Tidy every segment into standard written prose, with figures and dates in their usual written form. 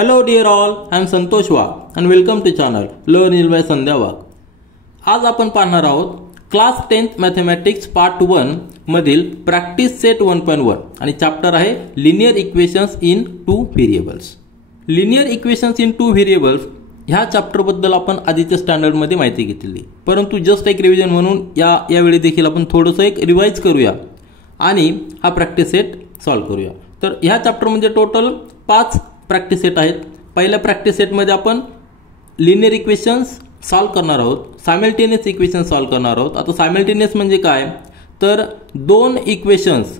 Hello dear all, I am Santosh Wagh and welcome to channel Learn by Sandhya Wagh. आज आपण पाहणार आहोत class 10th mathematics part 1 मधील practice set 1.1 आणि chapter आहे linear equations in two variables. Linear equations in two variables ह्या chapter बद्दल आपण आधीच्या स्टँडर्ड मध्ये माहिती घेतली, परंतु जस्ट एक रिव्हिजन म्हणून यावेळी देखील आपण थोडंसं एक रिवाइज करूया आणि हा प्रॅक्टिस सेट सॉल्व करूया. तर ह्या चॅप्टर मध्ये टोटल 5 प्रॅक्टिस सेट आहेत. पहिल्या प्रॅक्टिस सेट मध्ये आपण लिनियर इक्वेशन्स सॉल्व करणार आहोत, सायमल्टेनियस इक्वेशन्स सॉल्व करणार आहोत. आता सायमल्टेनियस म्हणजे काय, तर दोन इक्वेशन्स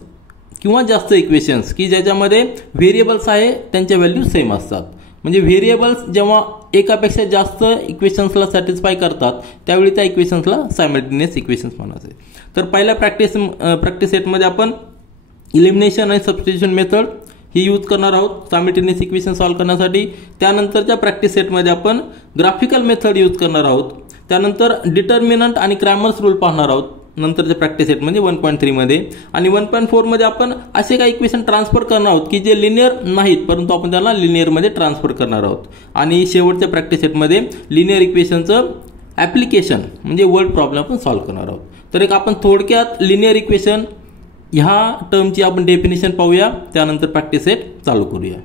किंवा जास्त इक्वेशन्स की ज्याच्यामध्ये व्हेरिएबल्स आहे त्यांच्या व्हॅल्यू सेम असतात. म्हणजे व्हेरिएबल्स जेव्हा एकापेक्षा जास्त इक्वेशन्सला सॅटिस्फाय करतात त्यावेळी त्या इक्वेशन्सला सायमल्टेनियस इक्वेशन्स म्हणायचे. तर पहिल्या प्रॅक्टिस सेटमध्ये आपण इलिमिनेशन आणि सबस्टिट्यूशन मेथड ही यूज करणार आहोत सायमल्टेनियस इक्वेशन सॉल्व करण्यासाठी. त्यानंतरच्या प्रॅक्टिस सेटमध्ये आपण ग्राफिकल मेथड यूज करणार आहोत. त्यानंतर डिटर्मिनंट आणि क्रॅमर्स रूल पाहणार आहोत नंतरच्या प्रॅक्टिस सेटमध्ये 1.3 मध्ये. आणि 1.4 मध्ये आपण असे काही इक्वेशन ट्रान्सफर करणार आहोत की जे लिनियर नाहीत परंतु आपण त्याला लिनियरमध्ये ट्रान्सफर करणार आहोत. आणि शेवटच्या प्रॅक्टिस सेटमध्ये लिनियर इक्वेशनचं ॲप्लिकेशन म्हणजे वर्ड प्रॉब्लेम आपण सॉल्व करणार आहोत. तर एक आपण थोडक्यात लिनियर इक्वेशन ह्या टर्मची आपण डेफिनेशन पाहूया, त्यानंतर प्रॅक्टिस सेट चालू करूया.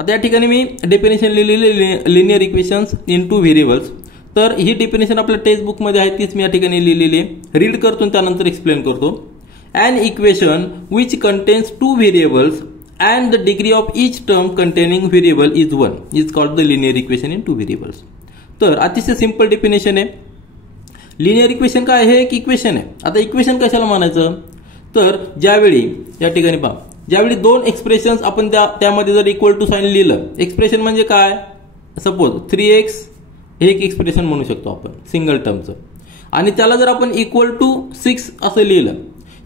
आता या ठिकाणी मी डेफिनेशन लिहिलेली linear equations in two variables. तर ही डेफिनेशन आपल्या टेक्स्ट बुकमध्ये आहे, तीच मी या ठिकाणी लिहिलेली आहे. रीड करतो आणि त्यानंतर एक्सप्लेन करतो. An equation which contains two variables and the degree of each term containing variable is 1 is called the linear equation in two variables. तर अतिशय सिंपल डेफिनेशन आहे. लिनियर इक्वेशन काय आहे, एक इक्वेशन आहे. आता इक्वेशन कशाला म्हणायचं, तर ज्यावेळी या ठिकाणी पहा, ज्यावेळी दोन एक्सप्रेशन्स आपण त्यामध्ये जर इक्वल टू साइन लिहिलं, एक्सप्रेशन म्हणजे काय, सपोज 3x हे एक एक्सप्रेशन म्हणू शकतो आपण सिंगल टर्मचं, आणि त्याला जर आपण इक्वल टू 6 असं लिहिलं,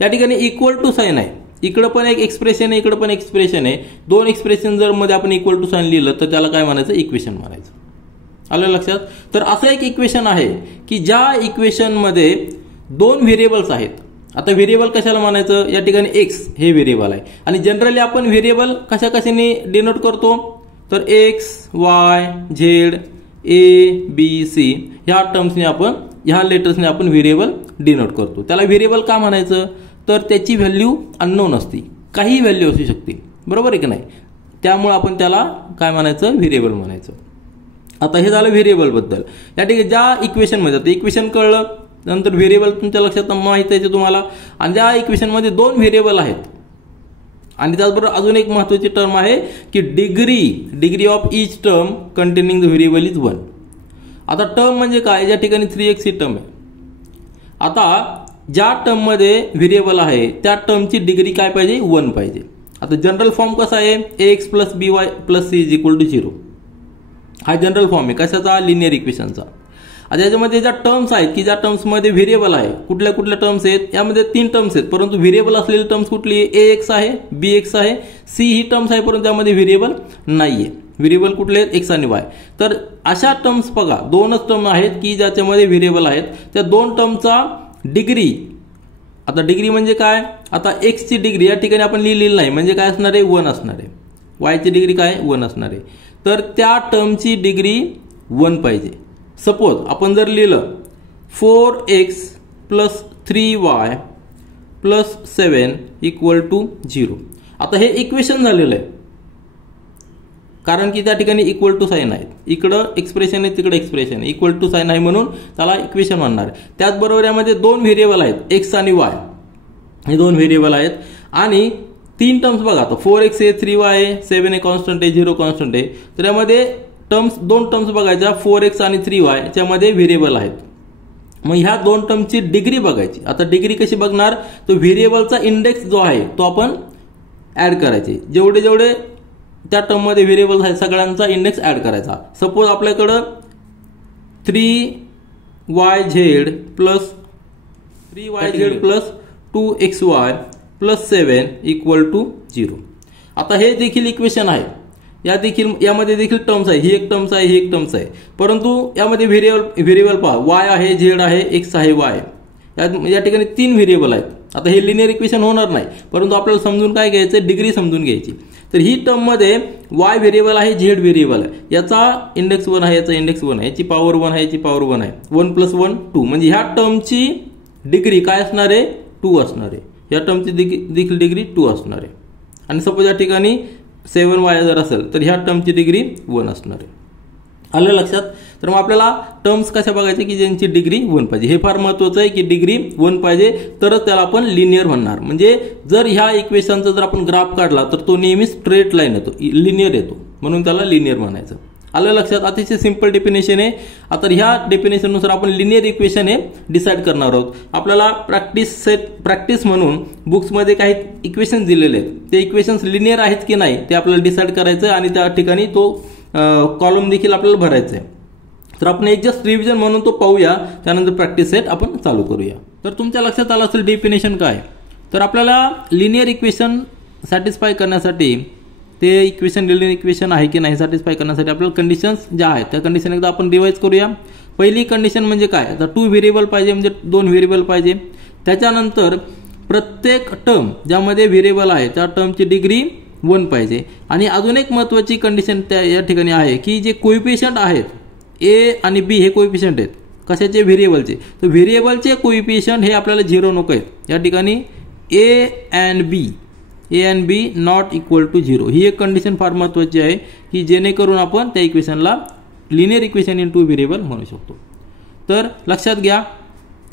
या ठिकाणी इक्वल टू साइन आहे, इकडं पण एक एक्सप्रेशन आहे इकडं पण एक्सप्रेशन आहे, दोन एक्सप्रेशन जर मध्ये आपण इक्वल टू साइन लिहिलं तर त्याला काय म्हणायचं, इक्वेशन म्हणायचं. आलं लक्षात. तर असं एक इक्वेशन आहे की ज्या इक्वेशनमध्ये दोन व्हेरिएबल्स आहेत. आता व्हेरिएबल कशाला म्हणायचं, या ठिकाणी x हे व्हेरिएबल आहे आणि जनरली आपण व्हेरिएबल कशाने डिनोट करतो, तर x y z a b c ह्या टर्म्सने आपण ह्या लेटर्सने आपण व्हेरिएबल डिनोट करतो. त्याला व्हेरिएबल का म्हणायचं, तर त्याची व्हॅल्यू अननोन असते, काही व्हॅल्यू असू शकते, बरोबर आहे की नाही, त्यामुळे आपण त्याला काय म्हणायचं, व्हेरिएबल म्हणायचं. आता हे झालं व्हेरिएबल बद्दल. या ठिकाणी ज्या इक्वेशनमध्ये आता इक्वेशन कळलं, नंतर व्हेरिएबल तुमच्या लक्षात माहिती आहे तुम्हाला, आणि त्या इक्वेशनमध्ये दोन व्हेरिएबल आहेत. आणि त्याचबरोबर अजून एक महत्त्वाची टर्म आहे की degree of each term containing the variable is 1. आता टर्म म्हणजे काय, या ठिकाणी 3x ही टर्म आहे. आता ज्या टर्ममध्ये व्हेरिएबल आहे त्या टर्मची डिग्री काय पाहिजे, 1 पाहिजे. आता जनरल फॉर्म कसा आहे, ax plus by plus c is equal to 0. हा जनरल फॉर्म आहे कशाचा, लिनियर इक्वेशनचा. आता याच्यामध्ये ज्या टर्म्स आहेत की ज्या टर्म्समध्ये व्हेरिएबल आहे, कुठल्या कुठल्या टर्म्स आहेत, यामध्ये 3 टर्म्स आहेत परंतु व्हेरिएबल असलेली टर्म्स कुठली आहे, ax आहे, bx आहे, c ही टर्म्स आहे परंतु त्यामध्ये व्हेरिएबल नाहीये. व्हेरिएबल कुठले आहेत, x आणि y. तर अशा टर्म्स बघा, दोनच टर्म आहेत की ज्याच्यामध्ये व्हेरिएबल आहेत. त्या दोन टर्मचा डिग्री, आता डिग्री म्हणजे काय, आता x ची डिग्री या ठिकाणी आपण लिहिलेली नाही, म्हणजे काय असणार आहे, 1 असणार आहे. y ची डिग्री काय, 1 असणार आहे. तर त्या टर्मची डिग्री 1 पाहिजे. सपोज आपण जर लिहिलं 4x plus 3y plus 7 equal to 0. आता हे इक्वेशन झालेलं आहे कारण की त्या ठिकाणी इक्वल टू साइन आहे, इकडं एक्सप्रेशन आहे तिकडे एक्सप्रेशन आहे, इक्वल टू साइन आहे म्हणून त्याला इक्वेशन म्हणणार. त्याचबरोबर यामध्ये दोन व्हेरिएबल आहेत, x आणि y हे दोन व्हेरिएबल आहेत. आणि 3 टर्म्स बघा, आता 4x आहे, 3y आहे, 7 आहे कॉन्स्टंट आहे, 0 कॉन्स्टंट आहे. तर यामध्ये दोन टर्म्स बघायच्या, 4x आणि 3y याच्यामध्ये व्हेरिएबल आहेत. मग ह्या दोन टर्मची डिग्री बघायची. आता डिग्री कशी बघणार, तो व्हेरिएबलचा इंडेक्स जो आहे तो आपण ऍड करायचे. जेवढे जेवढे त्या टर्ममध्ये व्हेरिएबल्स आहेत सगळ्यांचा इंडेक्स ऍड करायचा. सपोज आपल्याकडं 3yz plus 3yz plus 2xy plus 7 equal to 0. आता हे देखील इक्वेशन आहे, यामध्ये देखील टर्म्स आहे, ही एक टर्म्स आहे, ही एक टर्म्स आहे, परंतु यामध्ये व्हेरिएबल पहा, y आहे, z आहे, x आहे, y आहे. या ठिकाणी 3 व्हेरिएबल आहेत. आता हे लिनियर इक्वेशन होणार नाही, परंतु आपल्याला समजून काय घ्यायचं, डिग्री समजून घ्यायची. तर ही टर्म मध्ये y व्हेरिएबल आहे, z व्हेरिएबल आहे, याचा इंडेक्स 1 आहे, याचा इंडेक्स 1 आहे, याची पॉवर 1 आहे, याची पॉवर 1 आहे, 1 + 1 2, म्हणजे ह्या टर्मची डिग्री काय असणार आहे 2 असणार आहे, या टर्मची देखील डिग्री 2 असणार आहे. आणि सपोज या ठिकाणी 7y जर असेल तर ह्या टर्मची डिग्री 1 असणार आहे. आलं लक्षात? तर मग आपल्याला टर्म्स कशा बघायचे की ज्यांची डिग्री 1 पाहिजे. हे फार महत्त्वाचं आहे की डिग्री 1 पाहिजे तरच त्याला आपण लिनियर म्हणणार. म्हणजे जर ह्या इक्वेशनचा जर आपण ग्राफ काढला तर तो नेहमी स्ट्रेट लाईन येतो, लिनियर येतो, म्हणून त्याला लिनियर म्हणायचं. आलं लक्षात? अतिशय सिंपल डेफिनेशन आहे. आता ह्या डेफिनेशननुसार आपण लिनियर इक्वेशन हे डिसाईड करणार आहोत. आपल्याला प्रॅक्टिस म्हणून बुक्समध्ये काही इक्वेशन्स दिलेले आहेत, ते इक्वेशन्स लिनियर आहेत की नाही ते आपल्याला डिसाईड करायचं आणि त्या ठिकाणी तो कॉलम देखील आपल्याला भरायचा आहे. तर आपण एक जस्ट रिव्हिजन म्हणून तो पाहूया, त्यानंतर प्रॅक्टिस सेट आपण चालू करूया. तर तुमच्या लक्षात आलं असेल डेफिनेशन काय. तर आपल्याला लिनियर इक्वेशन सॅटिस्फाय करण्यासाठी, ते इक्वेशन लिनियर इक्वेशन आहे की नाही सॅटिस्फाय करण्यासाठी आपल्याला कंडिशन्स ज्या आहेत त्या कंडिशन एकदा आपण रिवाइज करूया. पहिली कंडिशन म्हणजे काय, तर 2 व्हेरिएबल पाहिजे, म्हणजे 2 व्हेरिएबल पाहिजे. त्याच्यानंतर प्रत्येक टर्म ज्यामध्ये व्हेरिएबल आहे त्या टर्मची डिग्री 1 पाहिजे. आणि अजून एक महत्त्वाची कंडिशन त्या या ठिकाणी आहे की जे कोइफिशियंट आहेत ए आणि बी, हे कोइफिशियंट आहेत कशाचे, व्हेरिएबलचे. तर व्हेरिएबलचे कोइफिशियंट हे आपल्याला 0 नको आहेत. या ठिकाणी A and B not equal to 0 ही एक कंडिशन फार महत्त्वाची आहे की जेणेकरून आपण त्या इक्वेशनला लिनियर इक्वेशन इन 2 व्हेरिएबल म्हणू शकतो. तर लक्षात घ्या,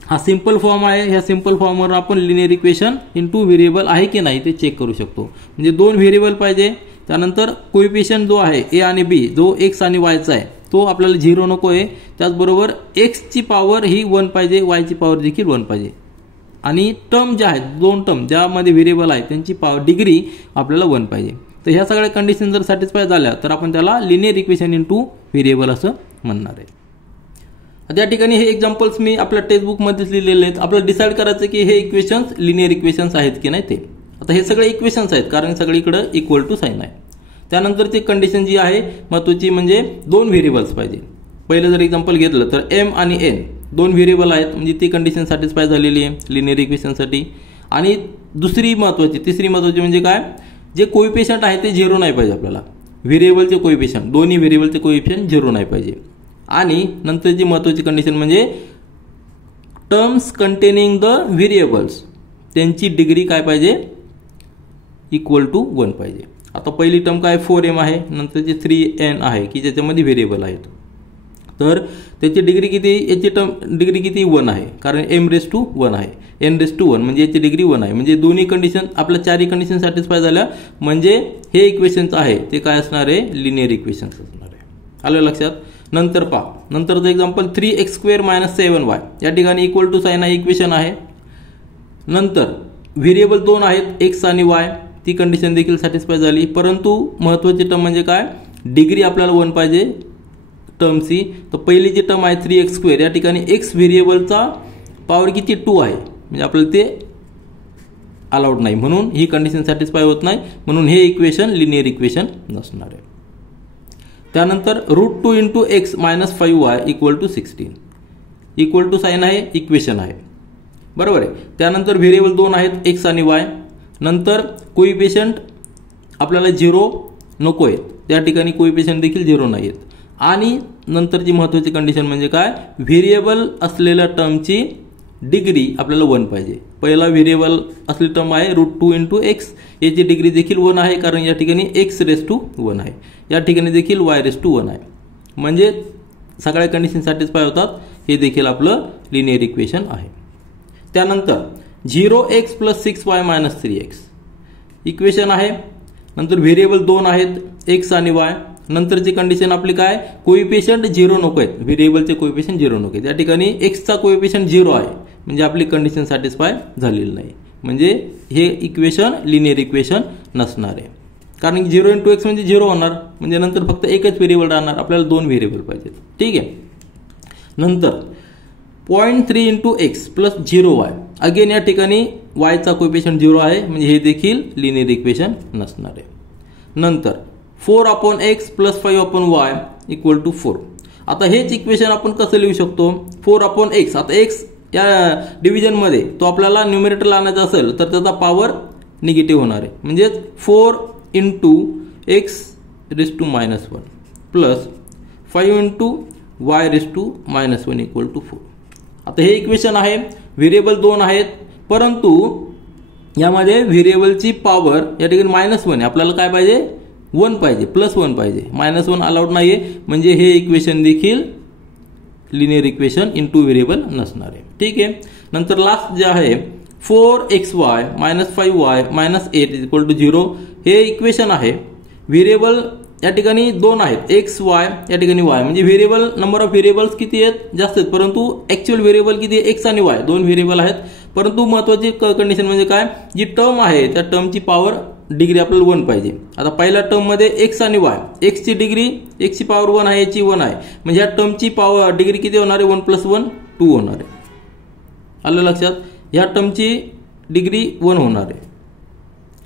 हा सिंपल फॉर्म आहे. ह्या सिंपल फॉर्मवर आपण लिनियर इक्वेशन इन 2 व्हेरिएबल आहे की नाही ते चेक करू शकतो. म्हणजे 2 व्हेरिएबल पाहिजे, त्यानंतर कोइफिशियंट जो आहे ए आणि बी, जो एक्स आणि वायचा आहे तो आपल्याला 0 नको आहे. त्याचबरोबर एक्सची पॉवर ही 1 पाहिजे, वायची पॉवर देखील 1 पाहिजे. आणि टर्म ज्या आहेत, 2 टर्म ज्यामध्ये व्हेरिएबल आहे त्यांची डिग्री आपल्याला 1 पाहिजे. तर ह्या सगळ्या कंडिशन जर सॅटिस्फाय झाल्या तर आपण त्याला लिनियर इक्वेशन इन 2 व्हेरिएबल असं म्हणणार आहे. त्या ठिकाणी हे एक्झाम्पल्स मी आपल्या टेक्स्टबुकमध्येच लिहिलेले आहेत. आपल्याला डिसाईड करायचं की हे इक्वेशन्स लिनियर इक्वेशन्स आहेत की नाही ते. आता हे सगळे इक्वेशन्स आहेत कारण सगळीकडे इक्वल टू साईन आहे. त्यानंतरची कंडिशन जी आहे महत्त्वाची म्हणजे 2 व्हेरिएबल्स पाहिजे. पहिलं जर एक्झाम्पल घेतलं तर एम आणि एन 2 व्हेरिएबल आहेत, म्हणजे ती कंडिशन सॅटिस्फाय झालेली आहे लिनियर इक्वेशनसाठी. आणि तिसरी महत्त्वाची म्हणजे काय, जे कोइफिशियंट आहे ते 0 नाही पाहिजे आपल्याला. व्हेरिएबलचे कोइफिशियंट, दोन्ही व्हेरिएबलचे कोइफिशियंट 0 नाही पाहिजे. आणि नंतरची महत्त्वाची कंडिशन म्हणजे टर्म्स कंटेनिंग द व्हेरिएबल्स त्यांची डिग्री काय पाहिजे, इक्वल टू 1 पाहिजे. आता पहिली टर्म काय 4m आहे, नंतरची 3n आहे की ज्याच्यामध्ये व्हेरिएबल आहेत. तर त्याची डिग्री किती, याची टर्म डिग्री किती 1 आहे कारण m⁻1 आहे, n⁻1 म्हणजे याची डिग्री 1 आहे. म्हणजे दोन्ही कंडिशन आपल्या चारही कंडिशन सॅटिस्फाय झाल्या म्हणजे हे इक्वेशन्स आहे ते काय असणार आहे, लिनियर इक्वेशन्स असणार आहे. आलं लक्षात? नंतर पहा, नंतरचं एक्झाम्पल 3x² - 7y, या ठिकाणी इक्वल टू साईन आहे, इक्वेशन आहे. नंतर व्हेरिएबल 2 आहेत x आणि y, ती कंडिशन देखील सॅटिस्फाय झाली. परंतु महत्त्वाची टर्म म्हणजे काय, डिग्री आपल्याला 1 पाहिजे टर्मची. तर पहिली जी टर्म आहे 3x², या ठिकाणी x व्हेरिएबलचा पॉवर किती 2 आहे, म्हणजे आपल्याला ते अलाउड नाही, म्हणून ही कंडिशन सॅटिस्फाय होत नाही, म्हणून हे इक्वेशन लिनियर इक्वेशन नसणार आहे. त्यानंतर √2 × x - 5y = 16 equal to sine आहे, इक्वेशन आहे, बरोबर आहे. त्यानंतर व्हेरिएबल 2 आहेत x आणि y. नंतर कोइफिशियंट आपल्याला 0 नको आहेत, त्या ठिकाणी कोइफिशियंट देखील 0 नाही आहेत. आणि नंतरची महत्त्वाची कंडिशन म्हणजे काय, व्हेरिएबल असलेल्या टर्मची डिग्री आपल्याला 1 पाहिजे. पहिला व्हेरिएबल असलेली टर्म आहे √2 × x, याची डिग्री देखील 1 आहे कारण या ठिकाणी x⁻1 आहे, या ठिकाणी देखील y⁻1 आहे. म्हणजे सगळ्या कंडिशन सॅटिस्फाय होतात. हे देखील आपलं लिनियर इक्वेशन आहे. त्यानंतर 0x + 6y - 3x इक्वेशन आहे. नंतर व्हेरिएबल 2 आहेत x आणि y. नंतरची कंडिशन आपली काय, कोइफिशियंट 0 नको आहेत, व्हेरिएबलचे कोइफिशियंट 0 नको आहेत. या ठिकाणी एक्सचा कोइफिशियंट 0 आहे, म्हणजे आपली कंडिशन सॅटिस्फाय झालेली नाही, म्हणजे हे इक्वेशन लिनियर इक्वेशन नसणार आहे. कारण 0 × x म्हणजे 0 होणार, म्हणजे नंतर फक्त एकच व्हेरिएबल राहणार, आपल्याला 2 व्हेरिएबल पाहिजेत. ठीक आहे. नंतर 0.3 × x + 0y, अगेन या ठिकाणी yचा कोइफिशियंट 0 आहे, म्हणजे हे देखील लिनियर इक्वेशन नसणार आहे. नंतर 4/x + 5/y = 4. आता हेच इक्वेशन आपण कसं लिहू शकतो, 4/x. आता x या डिव्हिजनमध्ये तो आपल्याला न्यूमरेटरला आणायचा असेल तर त्याचा पॉवर निगेटिव्ह होणार आहे, म्हणजे 4 into X raise to minus 1 plus 5 into Y raise to minus 1 equal to 4. आता हे इक्वेशन आहे, व्हेरिएबल 2 आहेत, परंतु यामध्ये व्हेरिएबलची पॉवर या ठिकाणी -1 आहे. आपल्याला काय पाहिजे, 1 पाहिजे, +1 पाहिजे. -1 अलाउड नाहीये, म्हणजे हे इक्वेशन देखील लिनियर इक्वेशन इंटू व्हेरिएबल नसणार आहे. ठीक आहे. नंतर लास्ट जे आहे 4xy - 5y - 8 इक्वल टू 0 हे इक्वेशन आहे. व्हेरिएबल या ठिकाणी 2 आहेत, एक्स वाय, या ठिकाणी वाय, म्हणजे व्हेरिएबल नंबर ऑफ व्हेरिएबल्स किती आहेत, जास्त आहेत, परंतु ऍक्च्युअल व्हेरिएबल किती आहे, एक्स आणि वाय 2 व्हेरिएबल आहेत. परंतु महत्त्वाची कंडिशन म्हणजे काय, जी टर्म आहे त्या टर्मची पॉवर डिग्री आपल्याला 1 पाहिजे. आता पहिल्या टर्म मध्ये एक्स आणि वाय, एक्सची डिग्री, एक्सची पॉवर 1 आहे, याची 1 आहे, म्हणजे या टर्मची पॉवर डिग्री किती होणार आहे, 1 + 1 2 होणार आहे. आलं लक्षात, ह्या टर्मची डिग्री 1 होणार आहे,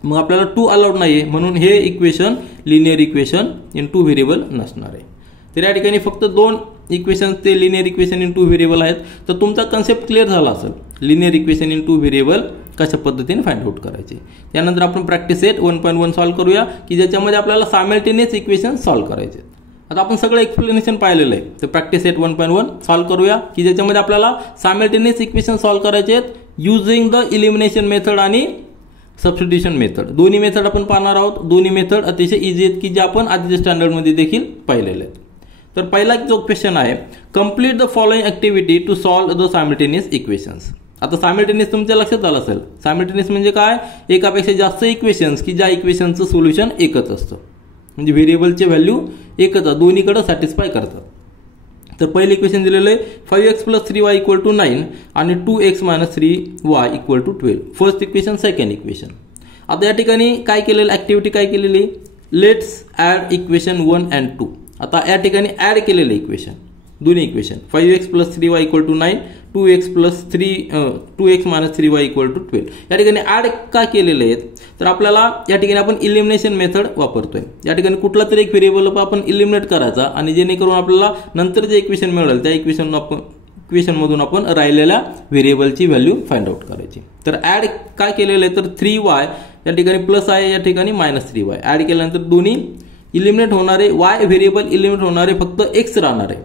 मग आपल्याला 2 अलाउड नाहीये, म्हणून हे equation linear equation into variable नसणार आहे. तर या ठिकाणी फक्त 2 इक्वेशन ते लिनियर इक्वेशन इंटू व्हेरिएबल आहेत. तर तुमचा कन्सेप्ट क्लिअर झाला असेल, लिनियर इक्वेशन इंटू व्हेरिएबल कशा पद्धतीने फाइंड आउट करायचे. त्यानंतर आपण प्रॅक्टिस सेट 1.1 सॉल्व्ह करूया, की ज्याच्यामध्ये आपल्याला सायमल्टेनियस इक्वेशन सॉल्व्ह करायचे. आता आपण सगळं एक्सप्लेनेशन पाहिलेलं आहे, तर प्रॅक्टिस सेट 1.1 सॉल्व्ह करूया, की ज्याच्यामध्ये आपल्याला सायमल्टेनियस इक्वेशन सॉल्व्ह करायचे आहेत युजिंग द इलिमिनेशन मेथड आणि सबस्टिट्यूशन मेथड. दोन्ही मेथड आपण पाहणार आहोत. दोन्ही मेथड अतिशय इझी आहेत, की जे आपण आधीच्या स्टँडर्डमध्ये देखील पाहिलेले आहेत. तर पहिला जो क्वेश्चन आहे, complete the following activity to solve the simultaneous equations. आता सायमल्टेनियस तुमच्या लक्षात आलं असेल, सायमल्टेनियस म्हणजे काय, एकापेक्षा जास्त इक्वेशन्स, की ज्या इक्वेशनचं सोल्युशन एकच असतं, म्हणजे व्हेरिएबलचे व्हॅल्यू एकच, दोन्हीकडे सॅटिस्फाय करतात. तर पहिलं इक्वेशन दिलेलं आहे 5x + 3y = 9 आणि 2x - 3y = 12. First equation, second equation. आता या ठिकाणी काय केलेलं, ऍक्टिव्हिटी काय केलेली, लेट्स ऍड इक्वेशन 1 and 2. आता या ठिकाणी ऍड केलेलं इक्वेशन, दोन्ही equation 5x + 3y = 9, 2x - 3y = 12. या ठिकाणी ऍड का केलेले आहेत, तर आपल्याला या ठिकाणी आपण इलिमिनेशन मेथड वापरतोय. या ठिकाणी कुठला तरी एक व्हेरिएबल आपण इलिमिनेट करायचा, आणि जेणेकरून आपल्याला नंतर जे इक्वेशन मिळेल त्या इक्वेशन मधून आपण राहिलेल्या व्हेरिएबलची व्हॅल्यू फाइंड आउट करायची. तर ऍड काय केलेलं आहे, तर 3y या ठिकाणी प्लस आहे, या ठिकाणी -3y. ऍड केल्यानंतर दोन्ही इलिमिनेट होणारे, y व्हेरिएबल इलिमिनेट होणारे, फक्त x राहणार आहे.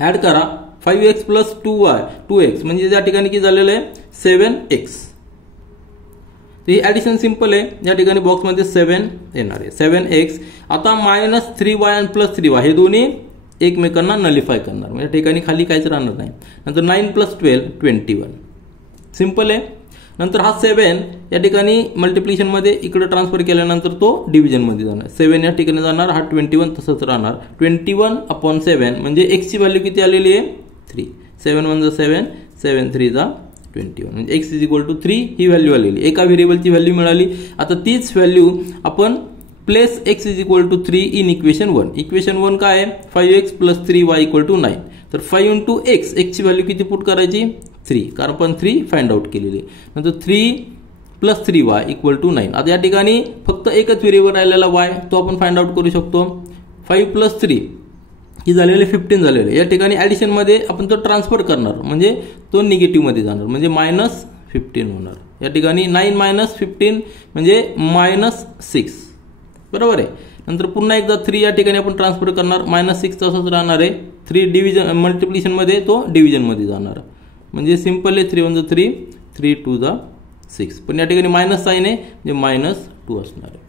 ऍड करा 5x + 2x, म्हणजे या ठिकाणी किती झालेलं आहे 7x. तर ही ऍडिशन सिंपल आहे, या ठिकाणी बॉक्समध्ये 7 येणार आहे, 7x. आता -3y आणि +3y हे दोन्ही एकमेकांना नलिफाय करणार, म्हणजे या ठिकाणी खाली काहीच राहणार नाही. नंतर 9 + 12 21, सिंपल आहे. नंतर हा 7 या ठिकाणी मल्टिप्लिकेशन मध्ये इकडे ट्रान्सफर केल्यानंतर तो डिव्हिजन मध्ये जाणार, 7 या ठिकाणी जाणार, हा 21 तसंच राहणार. 21/7 म्हणजे x ची व्हॅल्यू किती आलेली आहे 3. 7 1 7, 7 3 21, म्हणजे x = 3 ही व्हॅल्यू आलेली, एका व्हेरिएबलची व्हॅल्यू मिळाली. आता तीच व्हॅल्यू आपण place x = 3 in equation 1. Equation 1 काय आहे, 5x + 3y = 9. तर 5 × x, ची व्हॅल्यू किती पुट करायची 3, कारण आपण 3 फाइंड आउट केलेली. नंतर 3 + 3y = 9. आता या ठिकाणी फक्त एकच व्हेरिएबल राहिलेला y, तो आपण फाइंड आउट करू शकतो. 5 + 3 ही झालेले 15 झालेले. या ठिकाणी ऍडिशन मध्ये आपण तो ट्रान्सफर करणार, म्हणजे तो निगेटिव्ह मध्ये जाणार, म्हणजे -15 होणार. या ठिकाणी 9 - 15 म्हणजे -6, बरोबर आहे. नंतर पुन्हा एकदा 3 या ठिकाणी आपण ट्रान्सफर करणार, -6 तसंच राहणार आहे. 3 डिव्हिजन मल्टिप्लिकेशन मध्ये तो डिव्हिजन मध्ये जाणार, म्हणजे सिंपल आहे 3 1 3, 3 2 6. पण या ठिकाणी मायनस साइन आहे, म्हणजे -2 असणार आहे.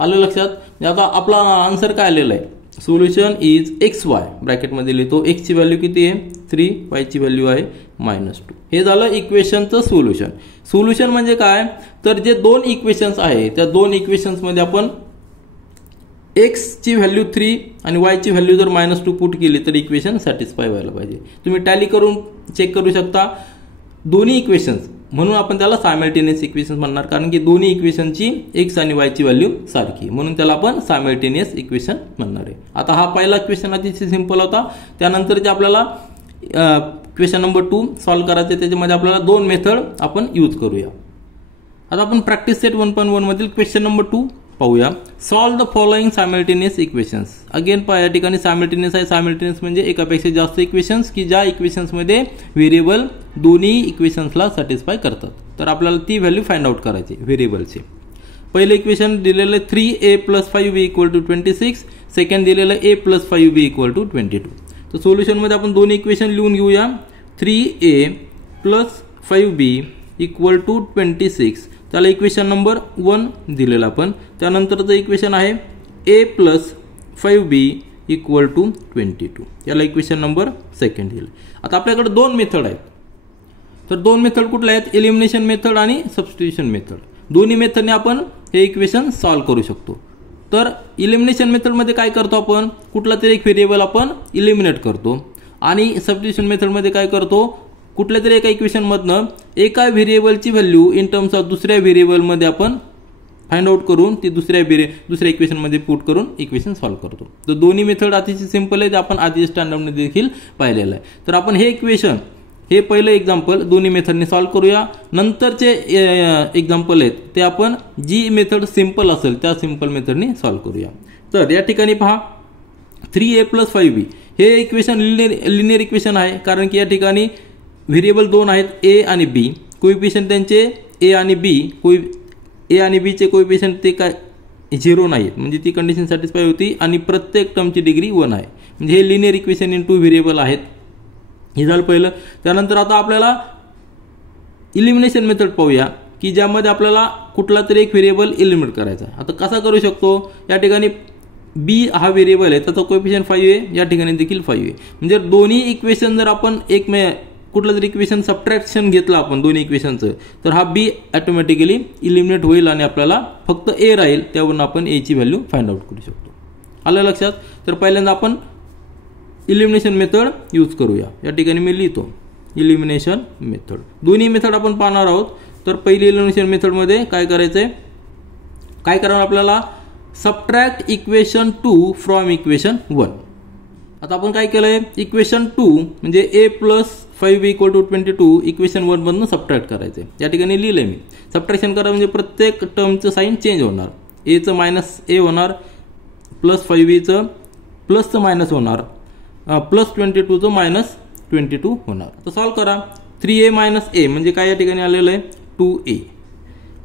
आलं लक्षात. आता आपला आन्सर काय आलेला आहे, सोल्युशन इज xy, ब्रॅकेटमध्ये लिहितो. x ची व्हॅल्यू किती आहे 3, y ची व्हॅल्यू आहे -2. हे झालं इक्वेशनचं सोल्युशन. सोल्युशन म्हणजे काय, तर जे 2 इक्वेशन्स आहे त्या 2 इक्वेशन्स मध्ये आपण x ची व्हॅल्यू 3 आणि y ची व्हॅल्यू जर -2 पुट केली तर इक्वेशन सॅटिस्फाय व्हायला पाहिजे. तुम्ही टॅली करून चेक करू शकता दोन्ही इक्वेशन्स, म्हणून आपण त्याला सायमल्टेनियस इक्वेशन म्हणणार, कारण की दोन्ही इक्वेशनची x आणि y ची व्हॅल्यू सारखी, म्हणून त्याला आपण सायमल्टेनियस इक्वेशन म्हणणार आहे. आता हा पहिला क्वेश्चन अतिशय सिंपल होता. त्यानंतर जे आपल्याला क्वेश्चन नंबर 2 सॉल्व्ह करायचे, त्याच्यामध्ये आपल्याला 2 मेथड आपण यूज करूया. आता आपण प्रॅक्टिस सेट 1.1 मधील क्वेश्चन नंबर 2 पाहूया. Solve the following simultaneous equations. Again या ठिकाणी सायमल्टेनियस आहे. सायमल्टेनियस म्हणजे एकापेक्षा जास्त इक्वेशन्स, की ज्या इक्वेशन्स मध्ये व्हेरिएबल दोन्ही इक्वेशन्सला सॅटिस्फाय करतात. तर आपल्याला ती व्हॅल्यू फाइंड आउट करायची व्हेरिएबलची. पहिलं इक्वेशन दिलेलं 3a + 5b = 26, सेकंड दिलेलं a + 5b = 22. तर सोल्युशन मध्ये आपण दोन्ही इक्वेशन लिहून घेऊया. 3a + 5b = 26, त्याला इक्वेशन नंबर 1 दिलेला आपण. त्यानंतरचं इक्वेशन आहे a + 5b = 22, याला इक्वेशन नंबर 2 दिलं. आता आपल्याकडे दोन मेथड आहेत. तर दोन मेथड कुठल्या आहेत? एलिमिनेशन मेथड आणि सबस्टिट्यूशन मेथड. दोन्ही मेथडने आपण हे इक्वेशन सॉल्व करू शकतो. तर एलिमिनेशन मेथडमध्ये काय करतो आपण? कुठला तरी एक व्हेरिएबल आपण इलिमिनेट करतो. आणि सबस्टिट्यूशन मेथडमध्ये काय करतो? कुठल्या तरी एका इक्वेशनमधनं एका व्हेरिएबलची व्हॅल्यू इन टर्म्स ऑफ दुसऱ्या व्हेरिएबलमध्ये आपण फाइंड आउट करून ती दुसऱ्या इक्वेशनमध्ये पुट करून इक्वेशन सॉल्व करतो. तर दोन्ही मेथड अतिशय सिंपल आहे, जे आपण आधी स्टँडर्डमध्ये देखील पाहिलेलं आहे. तर आपण हे इक्वेशन, हे पहिलं एक्झाम्पल दोन्ही मेथडने सॉल्व करूया. नंतरचे एक्झाम्पल आहेत ते आपण जी मेथड सिंपल असेल त्या सिंपल मेथडने सॉल्व करूया. तर या ठिकाणी पहा 3a + 5b हे इक्वेशन लिनियर इक्वेशन आहे, कारण की या ठिकाणी व्हेरिएबल दोन आहेत a आणि b. कोएफिशिएंट त्यांचे a आणि b, a आणि b चे कोएफिशिएंट ते काय 0 नाहीत, म्हणजे ती कंडिशन सॅटिस्फाय होती. आणि प्रत्येक टर्मची डिग्री 1 आहे, म्हणजे हे लिनियर इक्वेशन इन 2 व्हेरिएबल आहेत. हे झालं पहिलं. त्यानंतर आता आपल्याला इलिमिनेशन मेथड पाहूया, की ज्यामध्ये आपल्याला कुठला तरी एक व्हेरिएबल इलिमिनेट करायचा. आता कसा करू शकतो? या ठिकाणी b हा व्हेरिएबल आहे, त्याचा कोएफिशिएंट 5 आहे, या ठिकाणी देखील 5 आहे. म्हणजे दोन्ही इक्वेशन जर आपण कुठलं तरी इक्वेशन सबट्रॅक्शन घेतलं आपण दोन्ही इक्वेशनचं, तर हा b ऑटोमॅटिकली इलिमिनेट होईल आणि आपल्याला फक्त a राहील. त्यावरून आपण a ची व्हॅल्यू फाइंड आउट करू शकतो. आलं लक्षात? तर पहिल्यांदा आपण इलिमिनेशन मेथड यूज करूया. या ठिकाणी मी लिहितो इलिमिनेशन मेथड. दोन्ही मेथड आपण पाहणार आहोत. तर पहिली इलिमिनेशन मेथडमध्ये काय करायचंय? काय करावं आपल्याला? Subtract equation 2 from equation 1. आता आपण काय केलंय? इक्वेशन 2 म्हणजे a + 5b = 22 इक्वेशन 1 मधून सबट्रॅक्ट करायचंय. या ठिकाणी लिहिलंय मी. सबट्रॅक्शन करा म्हणजे प्रत्येक टर्मचं साइन चेंज होणार. a चं -a होणार, प्लस 5b चं प्लसचं मायनस होणार, प्लस 22 चं -22 होणार. तर सॉल्व करा. 3a - a म्हणजे काय या ठिकाणी आलेलं आहे 2a.